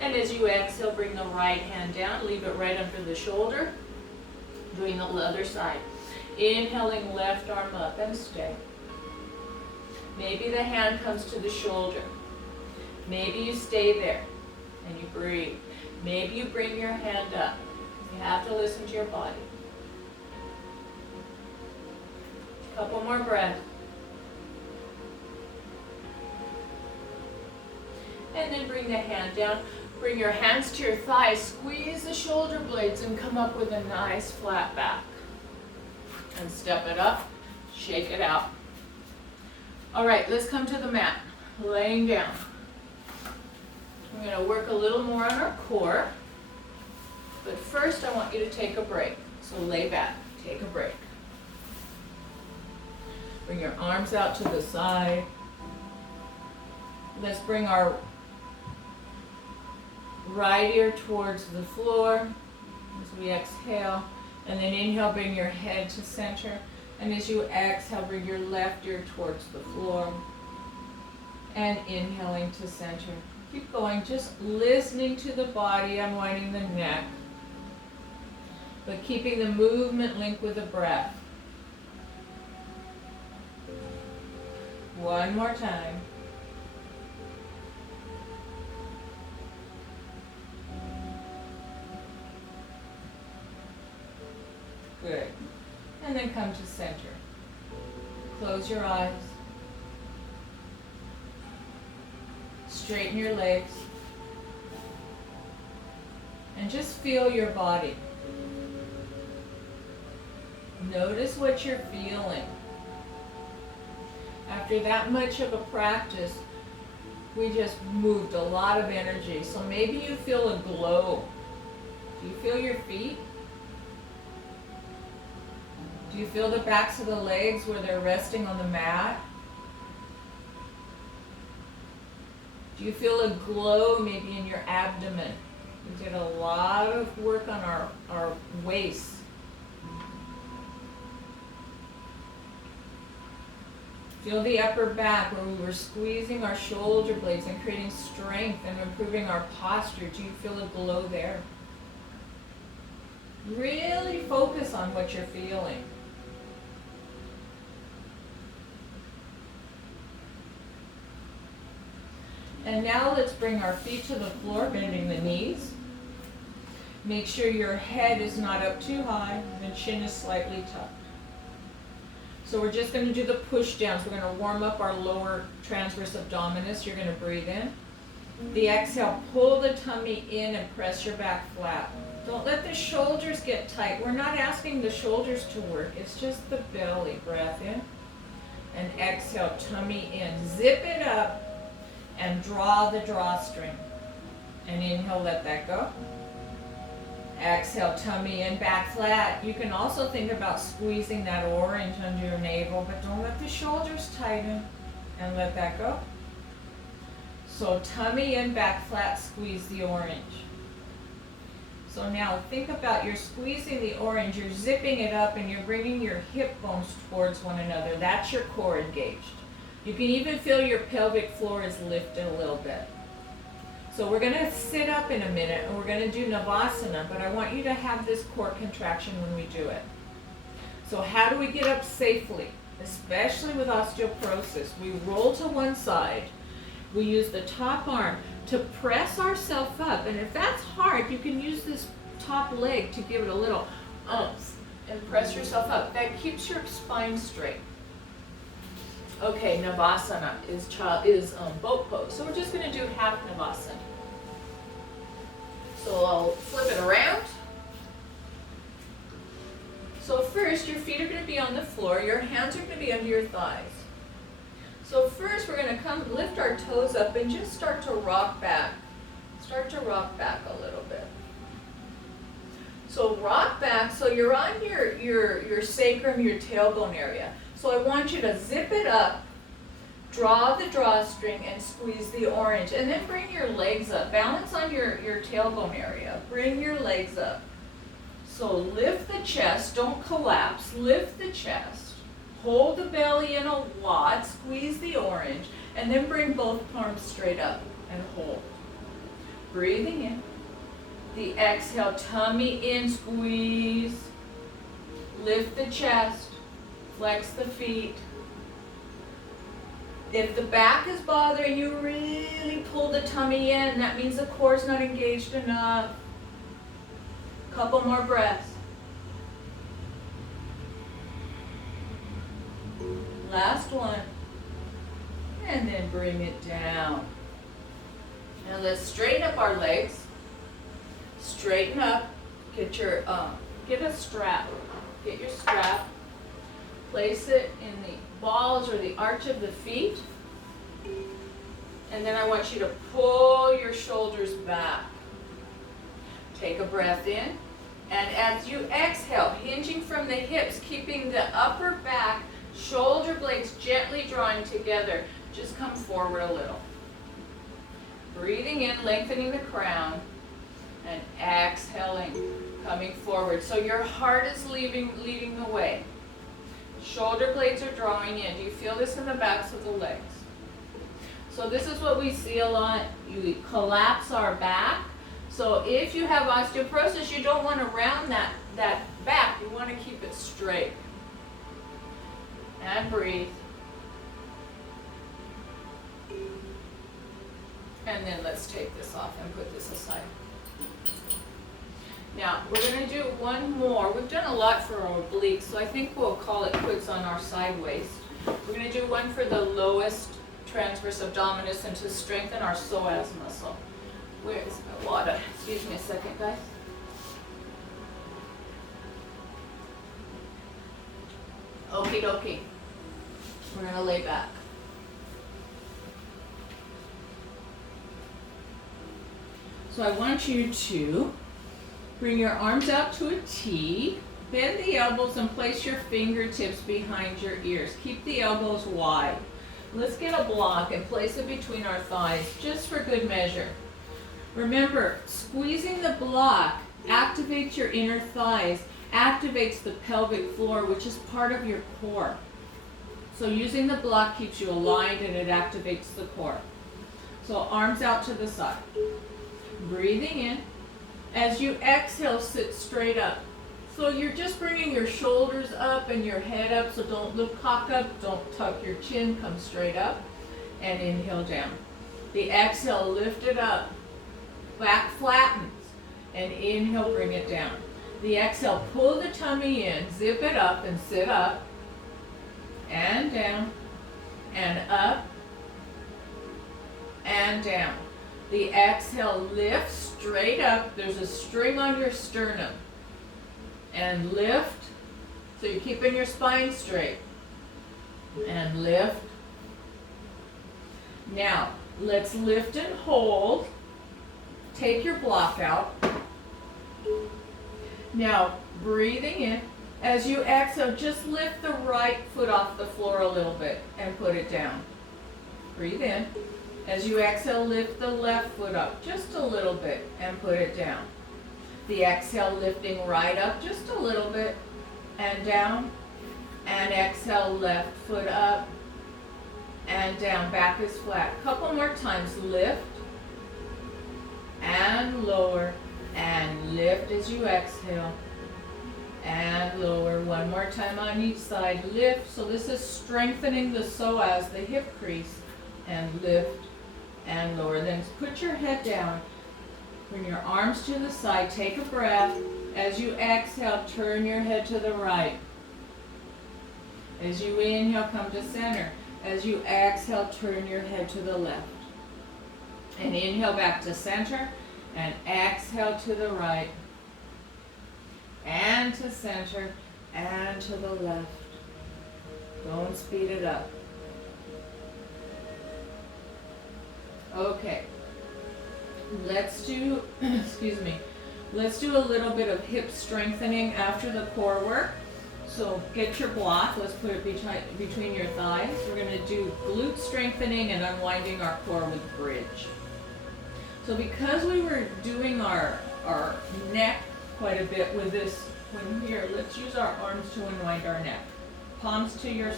And as you exhale, bring the right hand down, leave it right under the shoulder. Doing the other side. Inhaling left arm up and stay. Maybe the hand comes to the shoulder. Maybe you stay there and you breathe. Maybe you bring your hand up. You have to listen to your body. A couple more breaths. And then bring the hand down. Bring your hands to your thighs. Squeeze the shoulder blades and come up with a nice flat back. And step it up. Shake it out. All right, let's come to the mat. Laying down. We're going to work a little more on our core. But first I want you to take a break. So lay back. Take a break. Bring your arms out to the side. Let's bring our right ear towards the floor as we exhale. And then inhale, bring your head to center. And as you exhale, bring your left ear towards the floor. And inhaling to center. Keep going, just listening to the body, unwinding the neck. But keeping the movement linked with the breath. One more time. Good. And then come to center. Close your eyes. Straighten your legs. And just feel your body. Notice what you're feeling. After that much of a practice, we just moved a lot of energy. So maybe you feel a glow. Do you feel your feet? Do you feel the backs of the legs where they're resting on the mat? Do you feel a glow maybe in your abdomen? We did a lot of work on our waist. Feel the upper back where we were squeezing our shoulder blades and creating strength and improving our posture. Do you feel a glow there? Really focus on what you're feeling. And now let's bring our feet to the floor, bending the knees. Make sure your head is not up too high, the chin is slightly tucked. So we're just going to do the push downs. We're going to warm up our lower transverse abdominis. You're going to breathe in. The exhale, pull the tummy in and press your back flat. Don't let the shoulders get tight. We're not asking the shoulders to work. It's just the belly. Breath in. And exhale, tummy in. Zip it up. And draw the drawstring. And inhale, let that go. Exhale, tummy in, back flat. You can also think about squeezing that orange under your navel, but don't let the shoulders tighten. And let that go. So tummy in, back flat, squeeze the orange. So now think about you're squeezing the orange, you're zipping it up, and you're bringing your hip bones towards one another. That's your core engaged. You can even feel your pelvic floor is lifted a little bit. So we're going to sit up in a minute and we're going to do Navasana, but I want you to have this core contraction when we do it. So how do we get up safely, especially with osteoporosis? We roll to one side. We use the top arm to press ourselves up, and if that's hard, you can use this top leg to give it a little oomph and press yourself up. That keeps your spine straight. Okay, Navasana is boat pose. So we're just going to do half Navasana. So I'll flip it around. So first, your feet are going to be on the floor, your hands are going to be under your thighs. So first, we're going to come lift our toes up and just start to rock back. Start to rock back a little bit. So rock back, so you're on your sacrum, your tailbone area. So I want you to zip it up, draw the drawstring, and squeeze the orange. And then bring your legs up. Balance on your tailbone area. Bring your legs up. So lift the chest, don't collapse, lift the chest. Hold the belly in a wad, squeeze the orange, and then bring both arms straight up and hold. Breathing in. The exhale, tummy in, squeeze. Lift the chest, flex the feet. If the back is bothering you, really pull the tummy in. That means the core's not engaged enough. Couple more breaths. Last one. And then bring it down. Now let's straighten up our legs. Straighten up. Get a strap. Get your strap. Place it in the balls or the arch of the feet. And then I want you to pull your shoulders back. Take a breath in. And as you exhale, hinging from the hips, keeping the upper back, shoulder blades gently drawing together, just come forward a little. Breathing in, lengthening the crown, and exhaling, coming forward. So your heart is leading the way. Shoulder blades are drawing in. Do you feel this in the backs of the legs? So this is what we see a lot. You collapse our back. So if you have osteoporosis, you don't want to round that back. You want to keep it straight. And breathe. And then let's take this off and put this aside. Now, we're going to do one more. We've done a lot for our obliques, so I think we'll call it quits on our side waist. We're going to do one for the lowest transverse abdominis and to strengthen our psoas muscle. Where is my water? Excuse me a second, guys. Okie dokie. We're going to lay back. So I want you to bring your arms out to a T, bend the elbows and place your fingertips behind your ears. Keep the elbows wide. Let's get a block and place it between our thighs, just for good measure. Remember, squeezing the block activates your inner thighs, activates the pelvic floor, which is part of your core. So using the block keeps you aligned and it activates the core. So arms out to the side. Breathing in. As you exhale, sit straight up. So you're just bringing your shoulders up and your head up, so don't look cock up, don't tuck your chin, come straight up, and inhale down. The exhale, lift it up, back flattens, and inhale, bring it down. The exhale, pull the tummy in, zip it up and sit up, and down, and up, and down. The exhale, lift straight up. There's a string on your sternum. And lift, so you're keeping your spine straight. And lift. Now, let's lift and hold. Take your block out. Now, breathing in. As you exhale, just lift the right foot off the floor a little bit and put it down. Breathe in. As you exhale, lift the left foot up just a little bit and put it down. The exhale, lifting right up just a little bit and down. And exhale, left foot up and down. Back is flat. Couple more times. Lift and lower and lift as you exhale. And lower. One more time on each side. Lift. So this is strengthening the psoas, the hip crease. And lift and lower. Then put your head down. Bring your arms to the side. Take a breath. As you exhale, turn your head to the right. As you inhale, come to center. As you exhale, turn your head to the left. And inhale back to center. And exhale to the right. And to center. And to the left. Don't speed it up. Okay. Let's do, excuse me, let's do a little bit of hip strengthening after the core work. So get your block, let's put it between your thighs. We're going to do glute strengthening and unwinding our core with bridge. So because we were doing our neck quite a bit with this one here, let's use our arms to unwind our neck. Palms to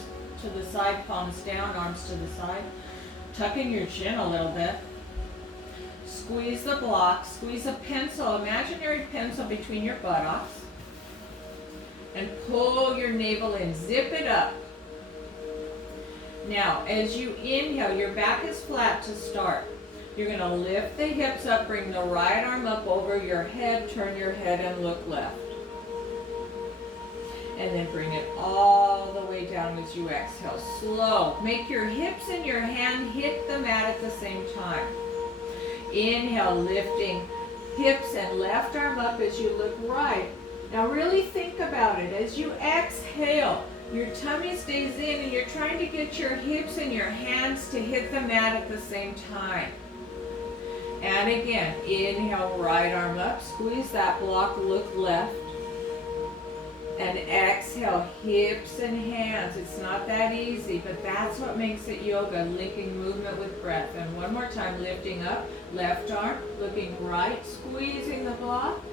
the side, palms down, arms to the side. Tuck in your chin a little bit. Squeeze the block, squeeze a pencil, imaginary pencil between your buttocks. And pull your navel in, zip it up. Now, as you inhale, your back is flat to start. You're going to lift the hips up, bring the right arm up over your head, turn your head and look left. And then bring it all the way down as you exhale. Slow. Make your hips and your hand hit the mat at the same time. Inhale, lifting hips and left arm up as you look right. Now really think about it. As you exhale, your tummy stays in and you're trying to get your hips and your hands to hit the mat at the same time. And again, inhale, right arm up, squeeze that block, look left. And exhale, hips and hands. It's not that easy, but that's what makes it yoga, linking movement with breath. And one more time, lifting up, left arm, looking right, squeezing the block,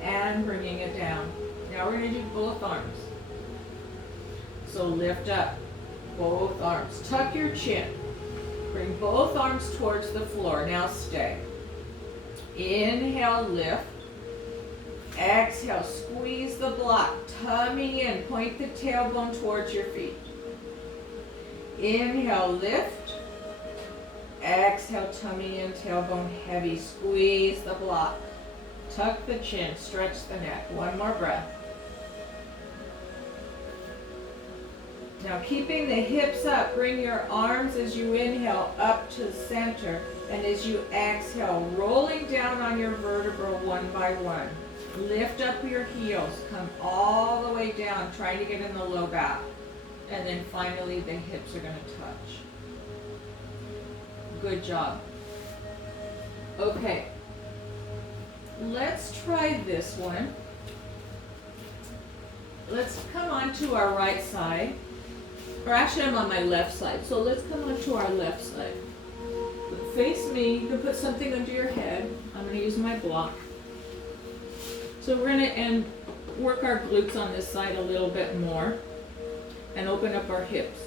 and bringing it down. Now we're going to do both arms. So lift up, both arms. Tuck your chin. Bring both arms towards the floor. Now stay. Inhale, lift. Exhale, squeeze the block, tummy in, point the tailbone towards your feet. Inhale, lift. Exhale, tummy in, tailbone heavy, squeeze the block. Tuck the chin, stretch the neck. One more breath. Now keeping the hips up, bring your arms as you inhale up to the center. And as you exhale, rolling down on your vertebra one by one. Lift up your heels, come all the way down, try to get in the low back. And then finally the hips are going to touch. Good job. Okay, let's try this one. Let's come on to our right side. Or actually I'm on my left side, so let's come on to our left side. Face me, you can put something under your head. I'm going to use my block. So we're going to work our glutes on this side a little bit more and open up our hips.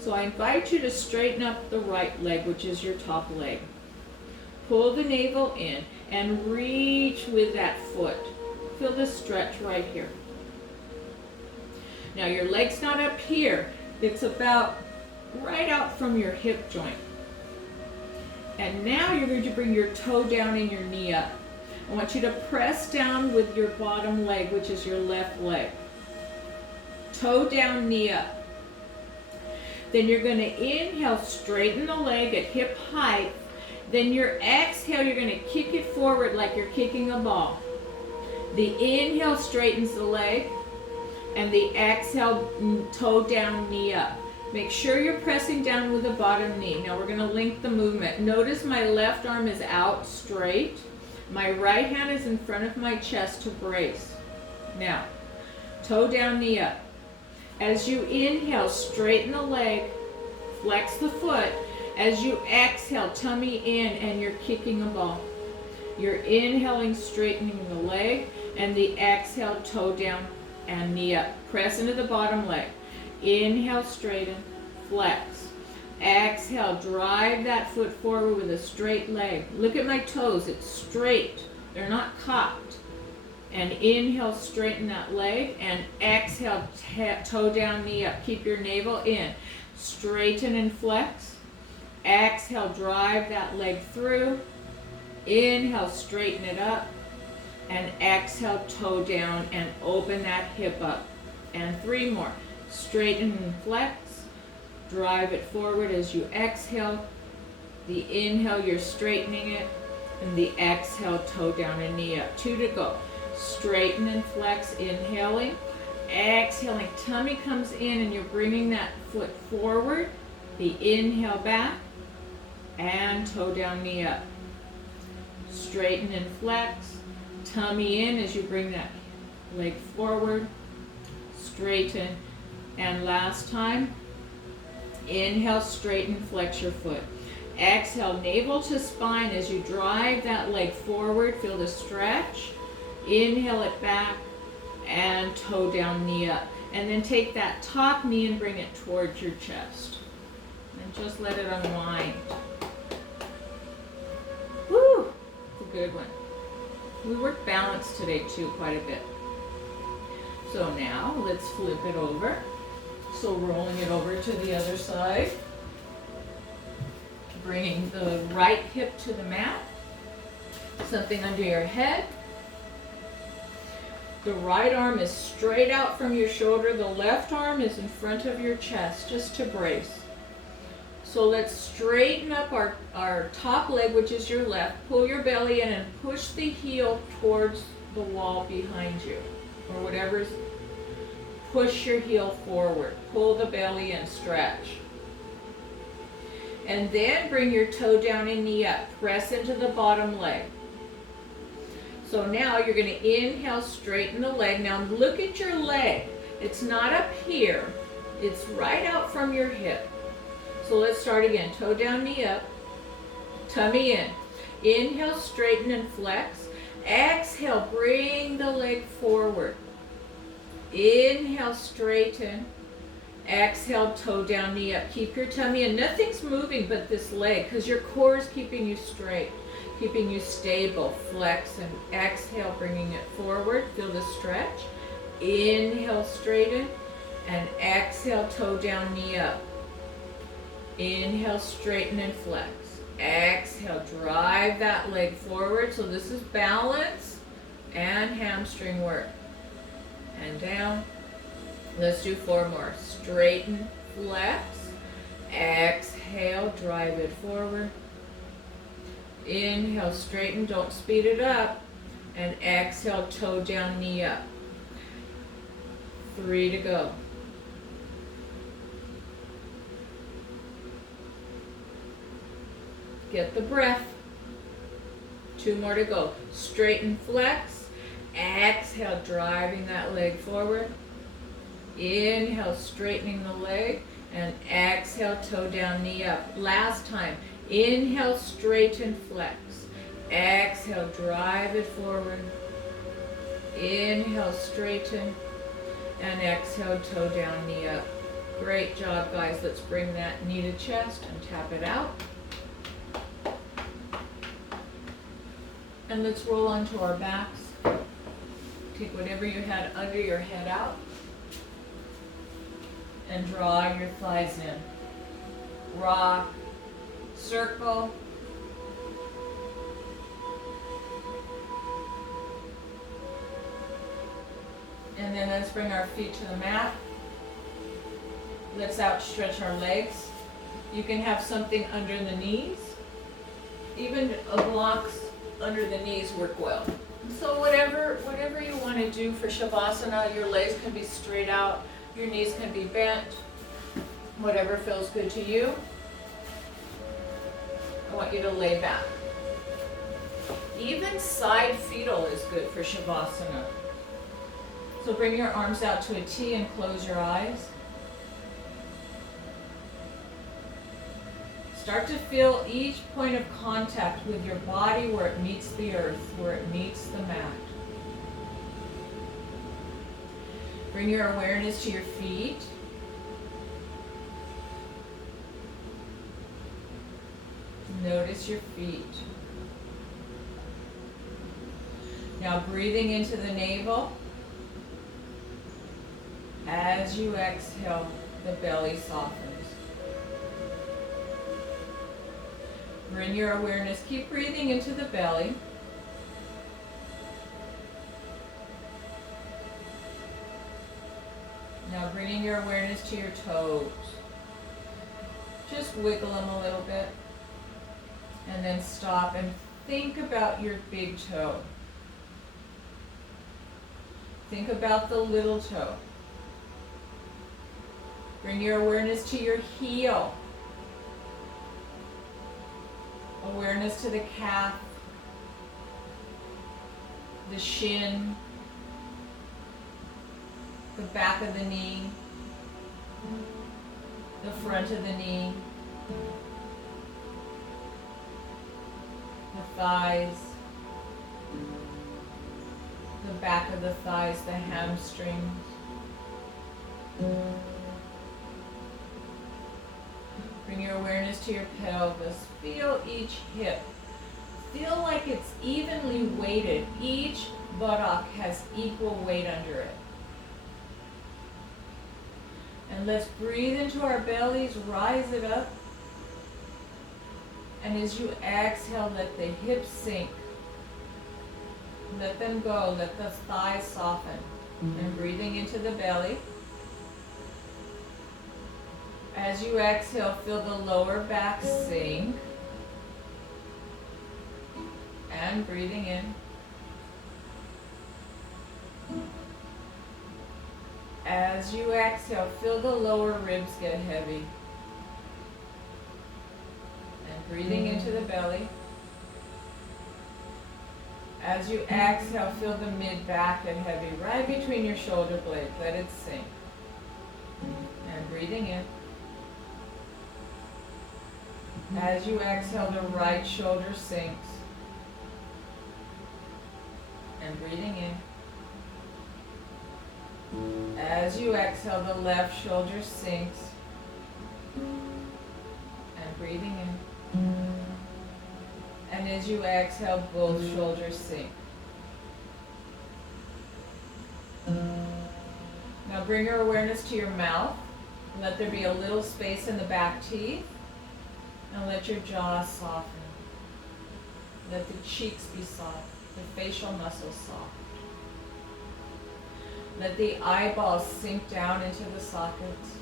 So I invite you to straighten up the right leg, which is your top leg. Pull the navel in and reach with that foot. Feel the stretch right here. Now your leg's not up here. It's about right out from your hip joint. And now you're going to bring your toe down and your knee up. I want you to press down with your bottom leg, which is your left leg. Toe down, knee up. Then you're going to inhale, straighten the leg at hip height. Then your exhale, you're going to kick it forward like you're kicking a ball. The inhale straightens the leg, and the exhale, toe down, knee up. Make sure you're pressing down with the bottom knee. Now we're going to link the movement. Notice my left arm is out straight. My right hand is in front of my chest to brace. Now, toe down, knee up. As you inhale, straighten the leg, flex the foot. As you exhale, tummy in, and you're kicking a ball. You're inhaling, straightening the leg, and the exhale, toe down and knee up. Press into the bottom leg. Inhale, straighten, flex. Exhale, drive that foot forward with a straight leg. Look at my toes, it's straight. They're not cocked. And inhale, straighten that leg, and exhale, toe down, knee up. Keep your navel in. Straighten and flex. Exhale, drive that leg through. Inhale, straighten it up. And exhale, toe down and open that hip up. And 3 more. Straighten and flex. Drive it forward as you exhale. The inhale, you're straightening it. And the exhale, toe down and knee up. 2 to go. Straighten and flex, inhaling. Exhaling, tummy comes in and you're bringing that foot forward. The inhale back and toe down, knee up. Straighten and flex, tummy in as you bring that leg forward. Straighten, and last time, inhale, straighten, flex your foot. Exhale, navel to spine as you drive that leg forward, feel the stretch. Inhale it back and toe down, knee up. And then take that top knee and bring it towards your chest. And just let it unwind. Woo! It's a good one. We worked balance today too, quite a bit. So now let's flip it over. So rolling it over to the other side. Bringing the right hip to the mat. Something under your head. The right arm is straight out from your shoulder. The left arm is in front of your chest, just to brace. So let's straighten up our top leg, which is your left. Pull your belly in and push the heel towards the wall behind you, or whatever's. Push your heel forward. Pull the belly in, stretch. And then bring your toe down and knee up. Press into the bottom leg. So now you're going to inhale, straighten the leg. Now look at your leg. It's not up here. It's right out from your hip. So let's start again. Toe down, knee up. Tummy in. Inhale, straighten and flex. Exhale, bring the leg forward. Inhale, straighten. Exhale, toe down, knee up. Keep your tummy in. Nothing's moving but this leg because your core is keeping you straight. Keeping you stable. Flex and exhale, bringing it forward. Feel the stretch. Inhale, straighten. And exhale, toe down, knee up. Inhale, straighten and flex. Exhale, drive that leg forward. So this is balance and hamstring work. And down. Let's do 4 more. Straighten, flex. Exhale, drive it forward. Inhale, straighten, don't speed it up. And exhale, toe down, knee up. 3 to go. Get the breath. 2 more to go. Straighten, flex. Exhale, driving that leg forward. Inhale, straightening the leg. And exhale, toe down, knee up. Last time. Inhale, straighten, flex. Exhale, drive it forward. Inhale, straighten. And exhale, toe down, knee up. Great job, guys. Let's bring that knee to chest and tap it out. And let's roll onto our backs. Take whatever you had under your head out. And draw your thighs in. Rock. Circle. And then let's bring our feet to the mat. Let's outstretch our legs. You can have something under the knees. Even blocks under the knees work well. So whatever you want to do for Shavasana, your legs can be straight out, your knees can be bent, whatever feels good to you. I want you to lay back. Even side fetal is good for Shavasana. So bring your arms out to a T and close your eyes. Start to feel each point of contact with your body where it meets the earth, where it meets the mat. Bring your awareness to your feet. Notice your feet. Now breathing into the navel. As you exhale, the belly softens. Bring your awareness, keep breathing into the belly. Now bringing your awareness to your toes. Just wiggle them a little bit. And then stop and think about your big toe. Think about the little toe. Bring your awareness to your heel. Awareness to the calf, the shin, the back of the knee, the front of the knee, the thighs, the back of the thighs, the hamstrings. Bring your awareness to your pelvis. Feel each hip. Feel like it's evenly weighted. Each buttock has equal weight under it. And let's breathe into our bellies, rise it up. And as you exhale, let the hips sink. Let them go, let the thighs soften. And breathing into the belly. As you exhale, feel the lower back sink. And breathing in. As you exhale, feel the lower ribs get heavy. And breathing into the belly. As you exhale, feel the mid-back get heavy, right between your shoulder blades. Let it sink. And breathing in. As you exhale, the right shoulder sinks. And breathing in. As you exhale, the left shoulder sinks. And breathing in. And as you exhale, both shoulders sink. Now bring your awareness to your mouth. Let there be a little space in the back teeth. And let your jaw soften. Let the cheeks be soft, the facial muscles soft. Let the eyeballs sink down into the sockets.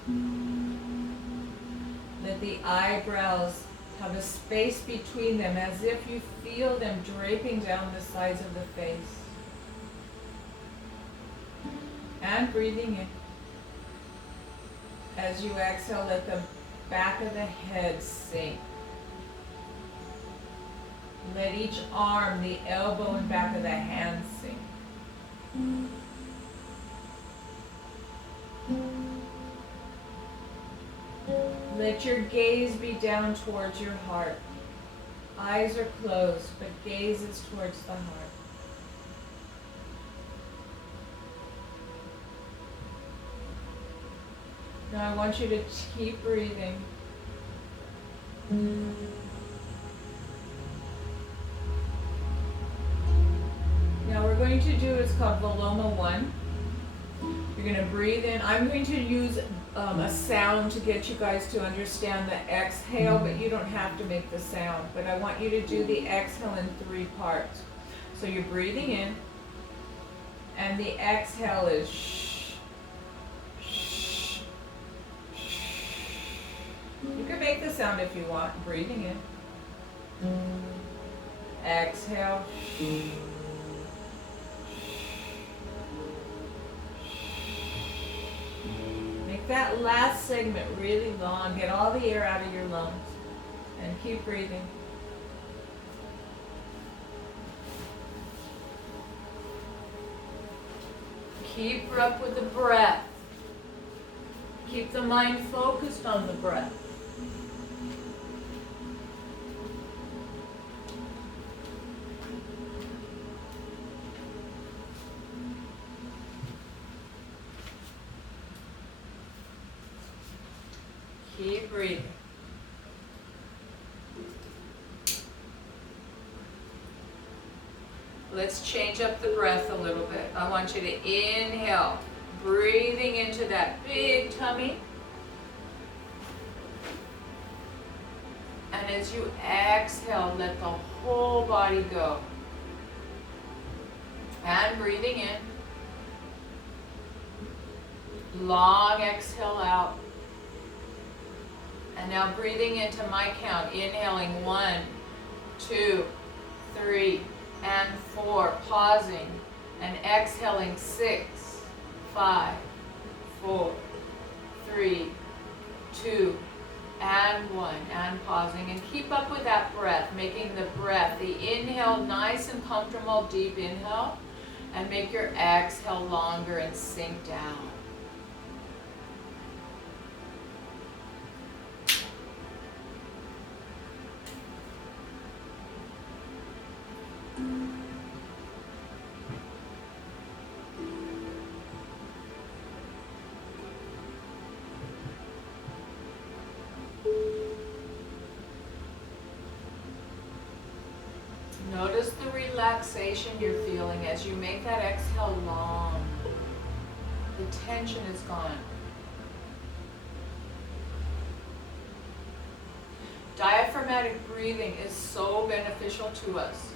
Let the eyebrows have a space between them as if you feel them draping down the sides of the face. And breathing in. As you exhale, let the back of the head sink. Let each arm, the elbow and back of the hand sink. Let your gaze be down towards your heart. Eyes are closed, but gaze is towards the heart. Now I want you to keep breathing. Now we're going to do, it's called Viloma 1. You're going to breathe in. I'm going to use a sound to get you guys to understand the exhale, but you don't have to make the sound. But I want you to do the exhale in 3 parts. So you're breathing in, and the exhale is shh, shh, shh. You can make the sound if you want. Breathing in. Exhale. Shh. That last segment really long. Get all the air out of your lungs and keep breathing. Keep up with the breath. Keep the mind focused on the breath. Keep breathing. Let's change up the breath a little bit. I want you to inhale, breathing into that big tummy. And as you exhale, let the whole body go. And breathing in. Long exhale out. And now breathing into my count, inhaling 1, 2, 3, and 4. Pausing and exhaling. 6, 5, 4, 3, 2, and 1. And pausing. And keep up with that breath, making the breath, the inhale nice and comfortable, deep inhale. And make your exhale longer and sink down. Notice the relaxation you're feeling as you make that exhale long. The tension is gone. Diaphragmatic breathing is so beneficial to us.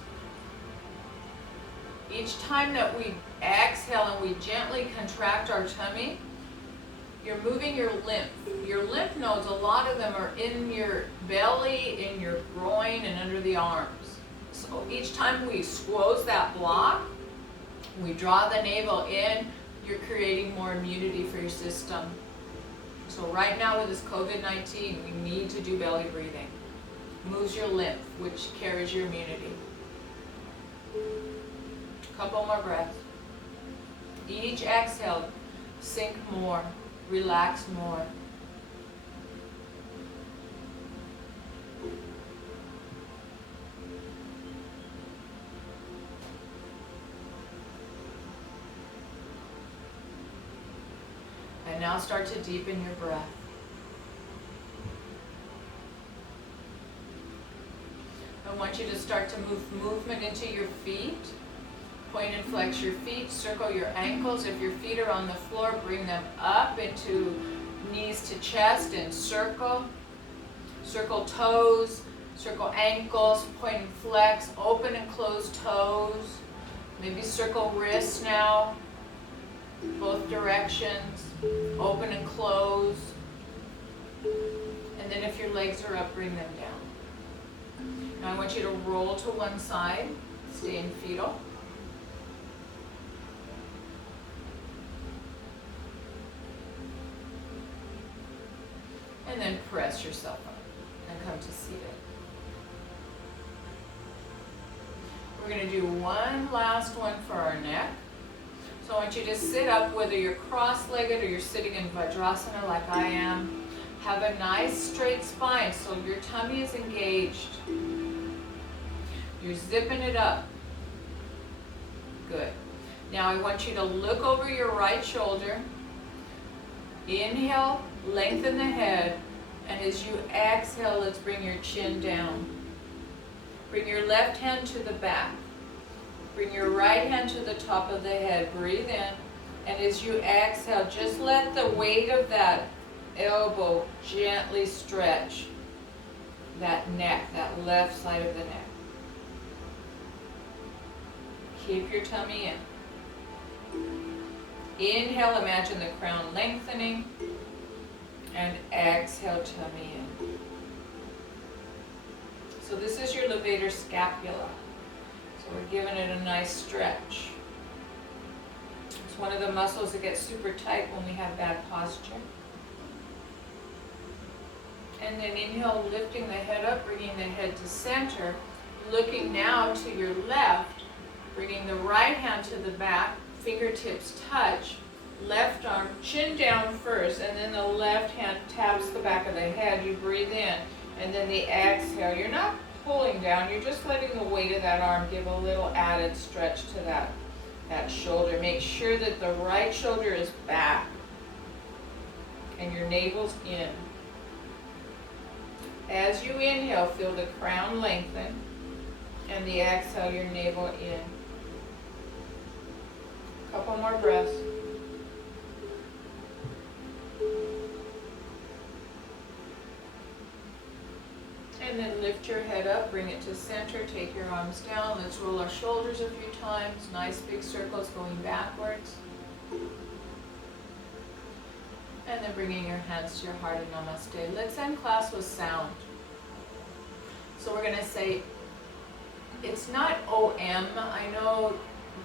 Each time that we exhale and we gently contract our tummy, you're moving your lymph. Your lymph nodes, a lot of them are in your belly, in your groin, and under the arms. So each time we squoze that block, we draw the navel in, you're creating more immunity for your system. So right now with this COVID-19, we need to do belly breathing. Moves your lymph, which carries your immunity. Couple more breaths. Each exhale, sink more, relax more. And now start to deepen your breath. I want you to start to move movement into your feet. Point and flex your feet, circle your ankles. If your feet are on the floor, bring them up into knees to chest and circle. Circle toes, circle ankles, point and flex, open and close toes. Maybe circle wrists now, both directions, open and close. And then if your legs are up, bring them down. Now I want you to roll to one side, stay in fetal. And then press yourself up and come to seated. We're going to do one last one for our neck. So I want you to sit up, whether you're cross-legged or you're sitting in Vajrasana like I am. Have a nice straight spine so your tummy is engaged. You're zipping it up. Good. Now I want you to look over your right shoulder. Inhale, lengthen the head, and as you exhale, let's bring your chin down. Bring your left hand to the back. Bring your right hand to the top of the head. Breathe in, and as you exhale, just let the weight of that elbow gently stretch that neck, that left side of the neck. Keep your tummy in. Inhale, imagine the crown lengthening, and exhale, tummy in. So this is your levator scapula. So we're giving it a nice stretch. It's one of the muscles that gets super tight when we have bad posture. And then inhale, lifting the head up, bringing the head to center, looking now to your left, bringing the right hand to the back, fingertips touch, left arm, chin down first, and then the left hand taps the back of the head. You breathe in, and then the exhale. You're not pulling down, you're just letting the weight of that arm give a little added stretch to that shoulder. Make sure that the right shoulder is back and your navel's in. As you inhale, feel the crown lengthen, and the exhale, your navel in. Couple more breaths. And then lift your head up, bring it to center, take your arms down. Let's roll our shoulders a few times. Nice big circles going backwards. And then bringing your hands to your heart in Namaste. Let's end class with sound. So we're going to say it's not O-M. I know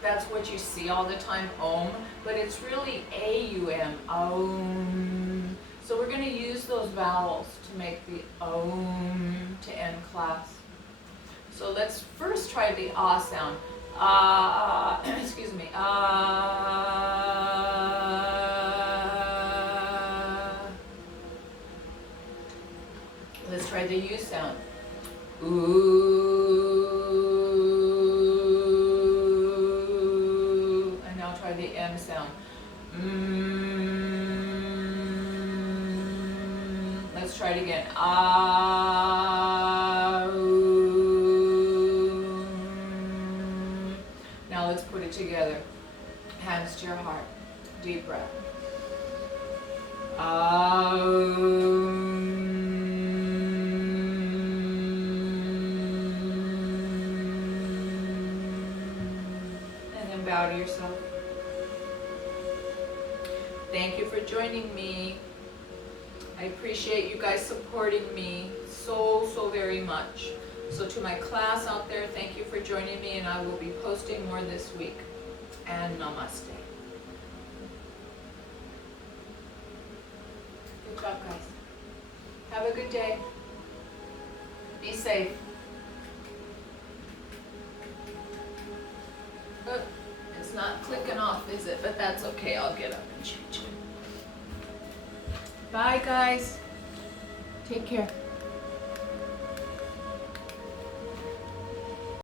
that's what you see all the time, Om, but it's really A-U-M, Om. So we're going to use those vowels to make the Om to end class. So let's first try the Ah sound. Excuse me. Let's try the U sound. Ooh. And now try the M sound. Let's try it again. Now let's put it together. Hands to your heart. Deep breath. Bow to yourself. Thank you for joining me. I appreciate you guys supporting me so very much. So to my class out there, thank you for joining me, and I will be posting more this week. And namaste. Good job, guys. Have a good day. Be safe. It's not clicking off, is it? But that's okay. I'll get up and change it. Bye, guys. Take care.